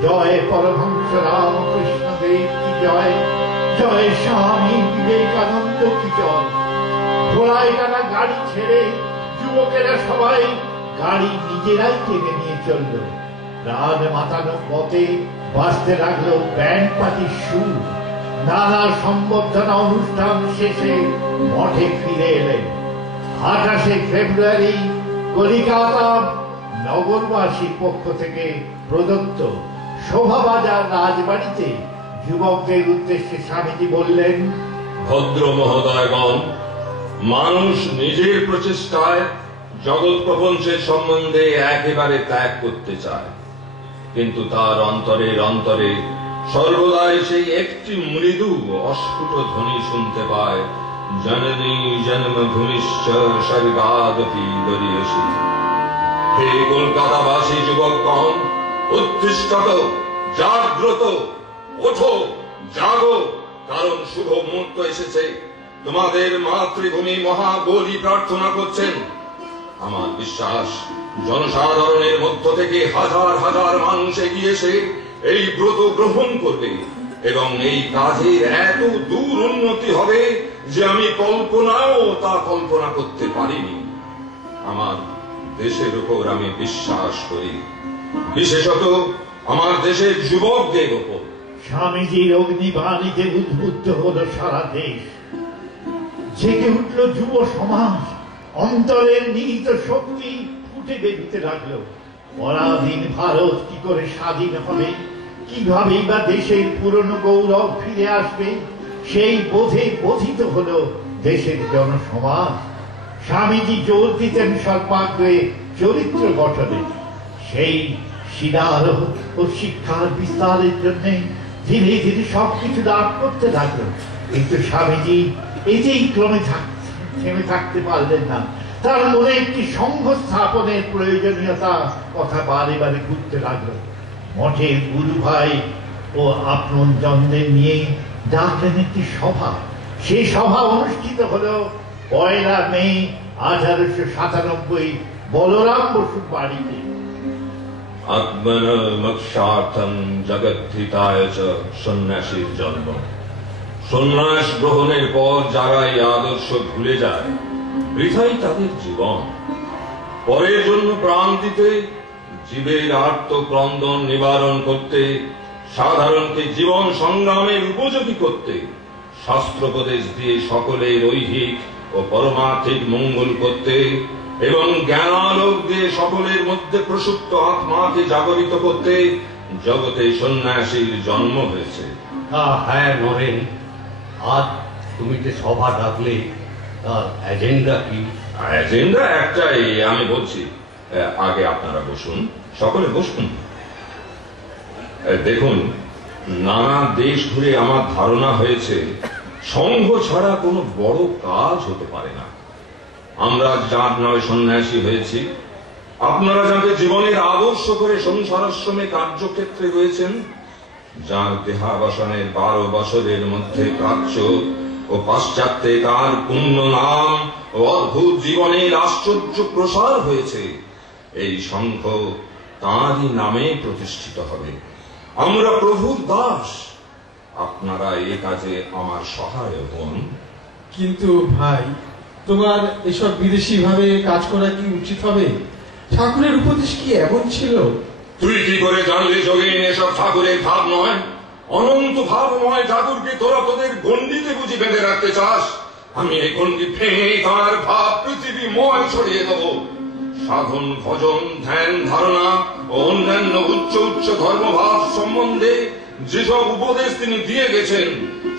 জয় পরমহংস রামকৃষ্ণ দেব কি জয়, জয় স্বামী বিবেকানন্দ কি জয়। ঘোড়ায় টানা গাড়ি ছেড়ে যুবকেরা সবাই গাড়ি নিজেরাই টেনে নিয়ে চলল। রাত মাতানো পথে বাজতে লাগলো ব্যান্ড পার্টির সুর। নানা সম্বর্ধনা অনুষ্ঠান শেষে মঠে ফিরে এলেন। 28 ফেব্রুয়ারি কলিকাতা নগরবাসীর পক্ষ থেকে প্রদত্ত শোভাবাজার রাজবাড়িতে যুবকদের উদ্দেশ্যে স্বামীজি বললেন, ভদ্র মহোদয়গণ, মানুষ নিজের প্রচেষ্টায় জগৎ প্রপঞ্চের সম্বন্ধে একেবারে ত্যাগ করতে চায়, কিন্তু তার অন্তরে সর্বদাই সেই একটি মৃদু অস্ফুট ধ্বনি শুনতে পায়, জননী জন্মভূমিশ্চ স্বর্গাদপি দরীয়সী। হে কলকাতাবাসী যুবকগণ, উত্তিষ্ঠত, জাগ্রত, ওঠো, জাগো, কারণ শুভ মুহূর্ত এসেছে। তোমাদের মাতৃভূমি মহাবলী প্রার্থনা করছেন। আমার বিশ্বাস জনসাধারণের মধ্য থেকে হাজার হাজার মানুষ এগিয়ে এসে এই ব্রত গ্রহণ করবে এবং এই কাজের এত দূর উন্নতি হবে যে আমি কল্পনা করতে পারিনি। আমার দেশের উপর আমি বিশ্বাস করি, বিশেষত আমার দেশের যুবকদের উপর। স্বামীজির অগ্নিবাণীতে উদ্বুদ্ধ হলো সারা দেশ। জেগে উঠল যুব সমাজ। অন্তরের নিহিত শক্তি ফুটে বেরোতে লাগলো। পরাধীন ভারত কি করে স্বাধীন হবে, কিভাবেই বা দেশের পুরনো গৌরব ফিরে আসবে, সেই বোধে বোধিত হলো দেশের জনসমাজ। স্বামীজি জোর দিতেন সর্বাগ্রে চরিত্র গঠনে। সেই শিলারোহ ও শিক্ষার বিস্তারের জন্য ধীরে ধীরে সবকিছু লাভ করতে লাগলো। কিন্তু স্বামীজি এতেই ক্রমে থেমে থাকতে পারলেন না। তার মনে একটি সংঘ স্থাপনের প্রয়োজনীয়তা কথা বারে বারে ঘুরতে লাগলো। মঠের গুরু ভাই ও আপন জনদের নিয়ে ডাকলেন একটি সভা। সেই সভা অনুষ্ঠিত হলো 1 মে 1897 বলরাম বসুর বাড়িতে। আত্মন মোক্ষার্থম জগদ্ধিতায় চ সন্ন্যাসীর জন্ম। সন্ন্যাস গ্রহণের পর যারা এই আদর্শ ভুলে যায়, বৃথাই তাদের জীবন। পরের জন্য প্রাণ দিতে, জীবের আর্তক্রন্দন নিবারণ করতে, সাধারণকে জীবন সংগ্রামের উপযোগী করতে, শাস্ত্রোপদেশ দিয়ে সকলের ঐহিক ও পরমার্থিক মঙ্গল করতে এবং জ্ঞানালোক দিয়ে সকলের মধ্যে প্রসুপ্ত আত্মাকে জাগরিত করতে জগতে সন্ন্যাসীর জন্ম হয়েছে। হ্যাঁ নরেন, আজ তুমি যে সভা ডাকলে তার এজেন্ডা কি? এজেন্ডা একটাই, আমি বলছি। আগে আপনারা বসুন, সকলে বসুন। দেখুন, নানা দেশ ঘুরে আমার ধারণা হয়েছে সংঘ ছাড়া কোনো বড় কাজ হতে পারে না। আমরা যার নয় সন্ন্যাসী হয়েছি, আপনারা যাকে জীবনের আদর্শ করে সংসারাশ্রমে কার্যক্ষেত্রে রয়েছেন, যার দেহাবসানের 12 বছরের মধ্যে প্রাচ্য ও পাশ্চাত্যে তার পুণ্য নাম ও অদ্ভুত জীবনের আশ্চর্য প্রসার হয়েছে, এই সংঘ তাঁরই নামে প্রতিষ্ঠিত হবে। আমরা প্রভুর দাস, আপনারা এ কাজে আমার সহায় হন। কিন্তু ভাই, তোমার এসব বিদেশি ভাবে কাজ করা কি উচিত হবে? ঠাকুরের উপদেশ কি এমন ছিল? তুই কি করে জানলি যোগীন এসব ঠাকুরের ভাব নয়? অনন্ত ভাবময় ঠাকুরকে তোরা তোদের গণ্ডিতে বুঝি বেঁধে রাখতে চাস? আমি এই গণ্ডি ভেঙে তার ভাব পৃথিবীময় ছড়িয়ে দেব। সাধন, ভজন, ধ্যান, ধারণা ও অন্যান্য উচ্চ উচ্চ ধর্মভাব সম্বন্ধে যেসব উপদেশ তিনি দিয়ে গেছেন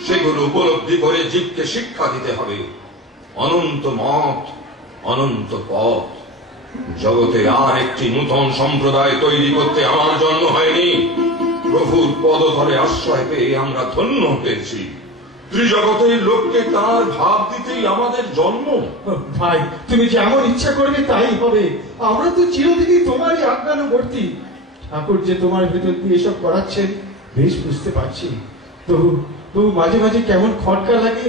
সেগুলো উপলব্ধি করে জীবকে শিক্ষা দিতে হবে। অনন্ত মত, অনন্ত পথ। জগতে আর একটি নূতন সম্প্রদায় তৈরি করতে আমার জন্ম হয়নি। প্রভুর পদধরে আশ্রয় পেয়ে আমরা ধন্য হয়েছি। ত্রিজগতের লোককে তার ভাব দিতেই আমাদের জন্ম। ভাই, তুমি যেমন ইচ্ছা করবে তাই হবে। আমরা তো চিরদিনই তোমারই আজ্ঞানুবর্তী। ঠাকুর যে তোমার ভেতর দিয়ে এসব করাচ্ছেন বেশ বুঝতে পারছি। তবু মাঝে মাঝে কেমন খটকা লাগে।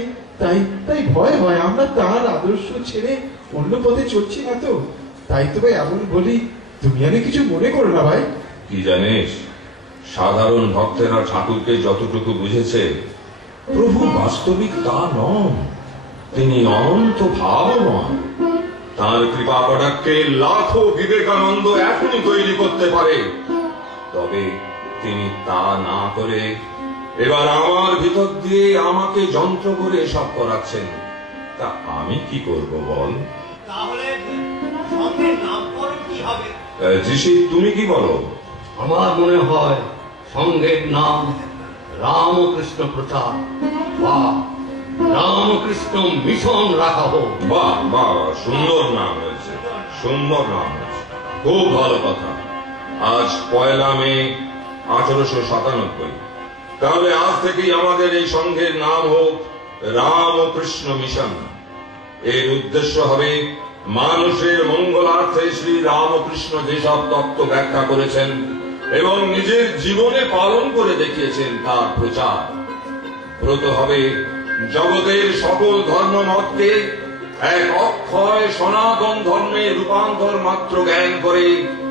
তাই ভয় হয় আমরা তার আদর্শ ছেড়ে অন্য পথে চলছি না তো। তাই তবে এমন বলি, তুমি আমি কিছু মনে করো না ভাই। কি জানিস, সাধারণ ভক্তেরা ঠাকুরকে যতটুকু বুঝেছে, প্রভু বাস্তবিক তা নন। তিনি অনন্ত ভাবময়। তার কৃপা কটাক্ষে লাখো বিবেকানন্দ এখনই তৈরি করতে পারে। তবে তিনি তা না করে এবার আমার ভিতর দিয়ে আমাকে যন্ত্র করে এসব করাচ্ছেন। তা আমি কি করব বল? তাহলে সঙ্গের নামকরণ কি হবে? ঋষি, তুমি কি বলো? আমার মনে হয় সঙ্গের নাম রামকৃষ্ণ প্রচার বা রামকৃষ্ণ মিশন রাখা হোক। বাহ বাহ, সুন্দর নাম হয়েছে, সুন্দর নাম হয়েছে, খুব ভালো কথা। আজ 1 মে 1897। তাহলে আজ থেকেই আমাদের এই সংঘের নাম হোক রামকৃষ্ণ মিশন। এর উদ্দেশ্য হবে মানুষের মঙ্গলার্থে শ্রী রামকৃষ্ণ যেসব তত্ত্ব ব্যাখ্যা করেছেন এবং নিজের জীবনে পালন করে দেখিয়েছেন তার প্রচার। ব্রত হবে জগতের সকল ধর্মমতকে এক অক্ষয় সনাতন ধর্মে রূপান্তর মাত্র জ্ঞান করে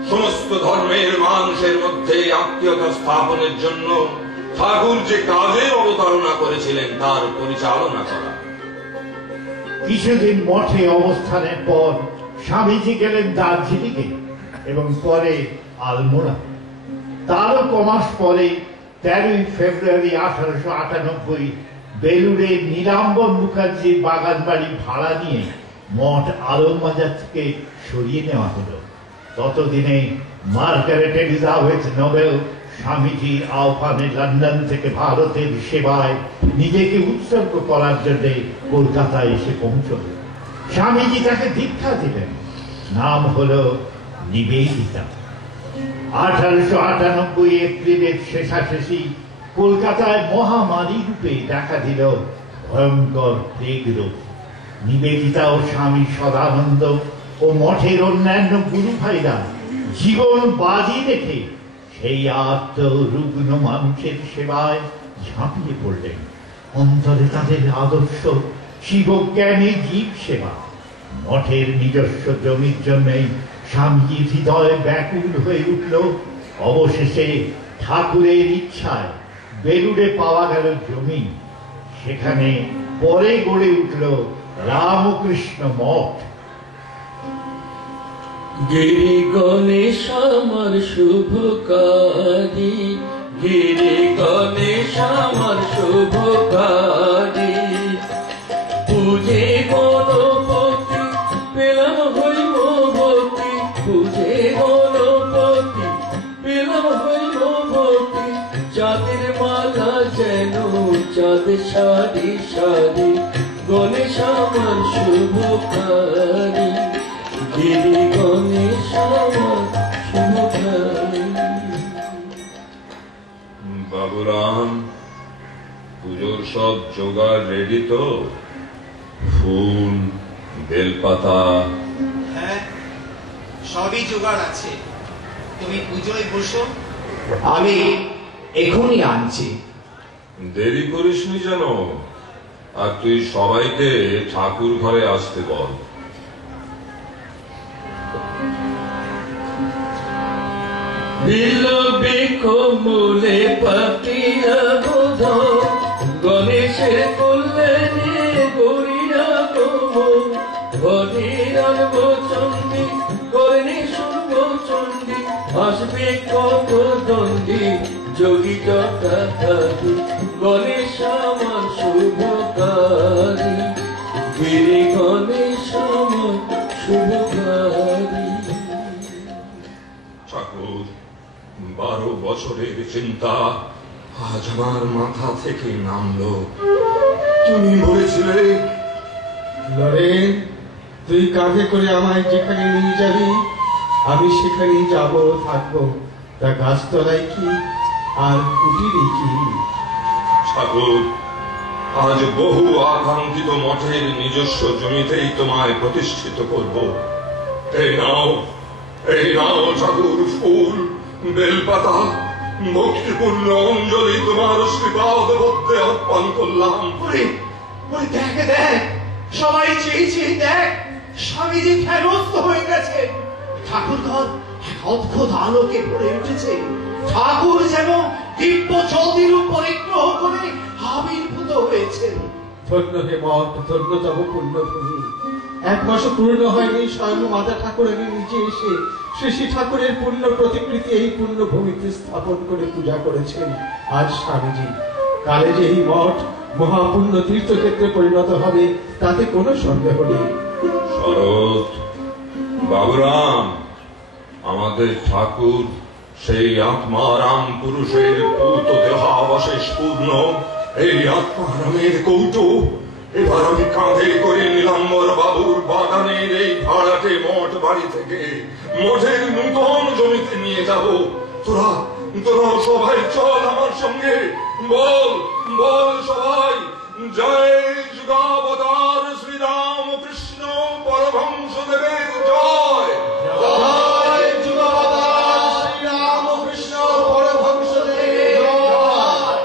সমস্ত ধর্মের মানুষের মধ্যে আত্মীয়তা স্থাপনের জন্য ঠাকুর যে কাজে অবতারণা করেছিলেন তার পরিচালনা করা। কিছুদিন মঠে অবস্থানের পর স্বামীজি গেলেন দার্জিলিংয়ে এবং পরে আলমোড়া। তারও কমাস পরে 13 ফেব্রুয়ারি 1898 বেলুড়ে নীলাম্বর মুখার্জির বাগান বাড়ি ভাড়া নিয়ে মঠ আলমবাজার থেকে সরিয়ে নেওয়া হলো। ততদিনে মার্গারেট এলিজাবেথ নোবেল স্বামীজির আহ্বানে লন্ডন থেকে ভারতের সেবায় নিজেকে উৎসর্গ করার জন্য কলকাতায় এসে পৌঁছল। স্বামীজি তাকে দীক্ষা দিলেন। নাম হলো নিবেদিতা। 1898 এপ্রিলের শেষাশেষি কলকাতায় মহামারী রূপে দেখা দিল ভয়ঙ্কর প্লেগ রোগ। নিবেদিতা ও স্বামী সদানন্দ ও মঠের অন্যান্য গুরু ভাইরা জীবন বাজি রেখে সেই আত্মরুগ্ন মানুষের সেবায় ঝাঁপিয়ে পড়লেন। অন্তরে তাদের আদর্শ শিবজ্ঞানী জীব সেবা। মঠের নিজস্ব জমির জন্যই স্বামীজির হৃদয় ব্যাকুল হয়ে উঠল। অবশেষে ঠাকুরের ইচ্ছায় বেলুড়ে পাওয়া গেল জমি। সেখানে পরে গড়ে উঠল রামকৃষ্ণ মঠ। গিরি গণেশ আমার শুভকারী, গিরি গণেশ আমার শুভকারী, পূজে গণপতি পেলাম হইব গতি, পূজে গণপতি পেলাম হইব গতি, চাঁদের মালা যেন চাঁদ সারি সারি, গণেশ আমার শুভকারী, গিরি গণেশ আমার শুভকারী। বাবুরাম, পুজোর সব জোগাড় রেডি তো? ফুল, বেলপাতা? হ্যাঁ, সবই জোগাড় আছে। তুমি পুজোয় বসো, আমি এখনই আনছি। দেরি করিসনি যেন। আর তুই সবাইকে ঠাকুর ঘরে আসতে বল। বিল বৃক্ষ মূলে পাতিয়া বোধ, গণেশের কল্যাণে গড়িয়া গো, ঘটির আনবো চণ্ডী করণী শুনবো চণ্ডী আসবে কত দণ্ডী যোগী জটাধারী গণেশ আমার শুভকারী গিরি গণেশ আমার শুভকারী। ঠাকুর, 12 বছরের চিন্তা আজ আমার মাথা থেকে নামলো। তুমি বলেছিলে লরেন, তুই কাঁধে করে আমায় যেখানে নিয়ে যাবি আমি সেখানেই যাব, থাকবো। তা গাছতলায় কি আর কুটিরে কি? ঠাকুর, আজ বহু আকাঙ্ক্ষিত মঠের নিজস্ব জমিতেই তোমায় প্রতিষ্ঠিত করব। এই নাও ঠাকুর, ফুল, বেলপাতা, ভক্তিপূর্ণ অঞ্জলি তোমার শ্রীপাদ পদ্মে অর্পণ করলাম। দেখ দেখ, সবাই চেয়ে চেয়ে দেখ, স্বামীজি ফেরস্ত হয়ে গেছে। ঠাকুর ঘর এক অদ্ভুত আলোকে ভরে উঠেছে। ঠাকুর যেন দিব্য জ্যোতির পরিগ্রহ করে আবির্ভূত হয়েছেন। ধন্য হে মঠ, ধন্য তব পুণ্যভূমি। 1 মাস পূর্ণ হয়নি স্বয়ং মাতা ঠাকুরানী নিজে এসে শ্রী শ্রী ঠাকুরের পূর্ণ প্রতিকৃতি এই পুণ্যভূমিতে স্থাপন করে পূজা করেছেন। আর স্বামীজি, কালে যে এই মঠ মহাপুণ্য তীর্থক্ষেত্রে পরিণত হবে তাতে কোনো সন্দেহ নেই। শরৎ, বাবুরাম, আমাদের ঠাকুর সেই আত্মারাম পুরুষের পূত দেহাবশেষ পূর্ণ এই আত্মারামের কৌটো এবার আমি কাঁধে করে নীলাম্বর বাবুর বাগানের এই ভাড়াটে মঠ বাড়ি থেকে মঠের নূতন জমিতে নিয়ে যাব। তোরা সবাই চল আমার সঙ্গে। বল সবাই, জয় যুগাবতার শ্রীরাম কৃষ্ণ পরমহংসদেবের জয়। জয় যুগাবতার শ্রীরাম কৃষ্ণ পরমহংসদেবের জয়।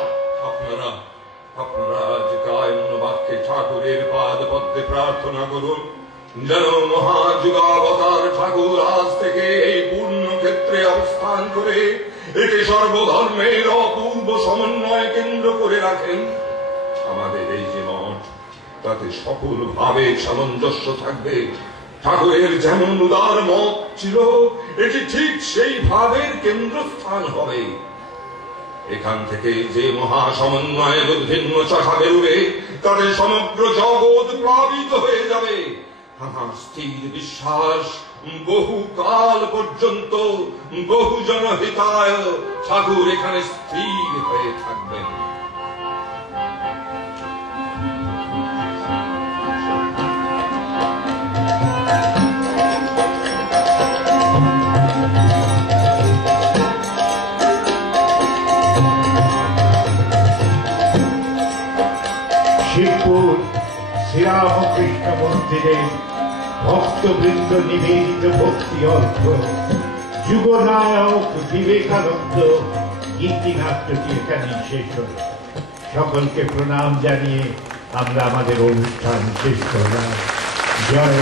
আপনারা আজ কায় মনোবাক্যে ঠাকুরের পাদ পদ্মে প্রার্থনা করুন যেন মহাযুগাবতার ঠাকুর আজ থেকে এই পূর্ণ ক্ষেত্রে অবস্থান করে একে সর্বধর্মের অপূর্ব সমন্বয় কেন্দ্র করে রাখেন। আমাদের এই যে মঠ, তাতে সকল ভাবে সামঞ্জস্য থাকবে। ঠাকুরের যেমন উদার মত ছিল, এটি ঠিক সেই ভাবের কেন্দ্রস্থান হবে। এখান থেকে যে মহা সমন্বয় উদ্ভিন্ন শাখা বেরোবে তাদের সমগ্র জগৎ প্লাবিত হয়ে যাবে। আমার স্থির বিশ্বাস, বহুকাল পর্যন্ত বহু জনহিতায় ঠাকুর এখানে স্থির হয়ে থাকবেন। শিবপুর শ্রীরামকৃষ্ণ মন্দিরে ভক্তবৃন্দ নিবেদিত ভক্তি অর্থ যুগনায়ক বিবেকানন্দ গীতিনাট্যটি এখানে শেষ হল। সকলকে প্রণাম জানিয়ে আমরা আমাদের অনুষ্ঠান শেষ করলাম। জয়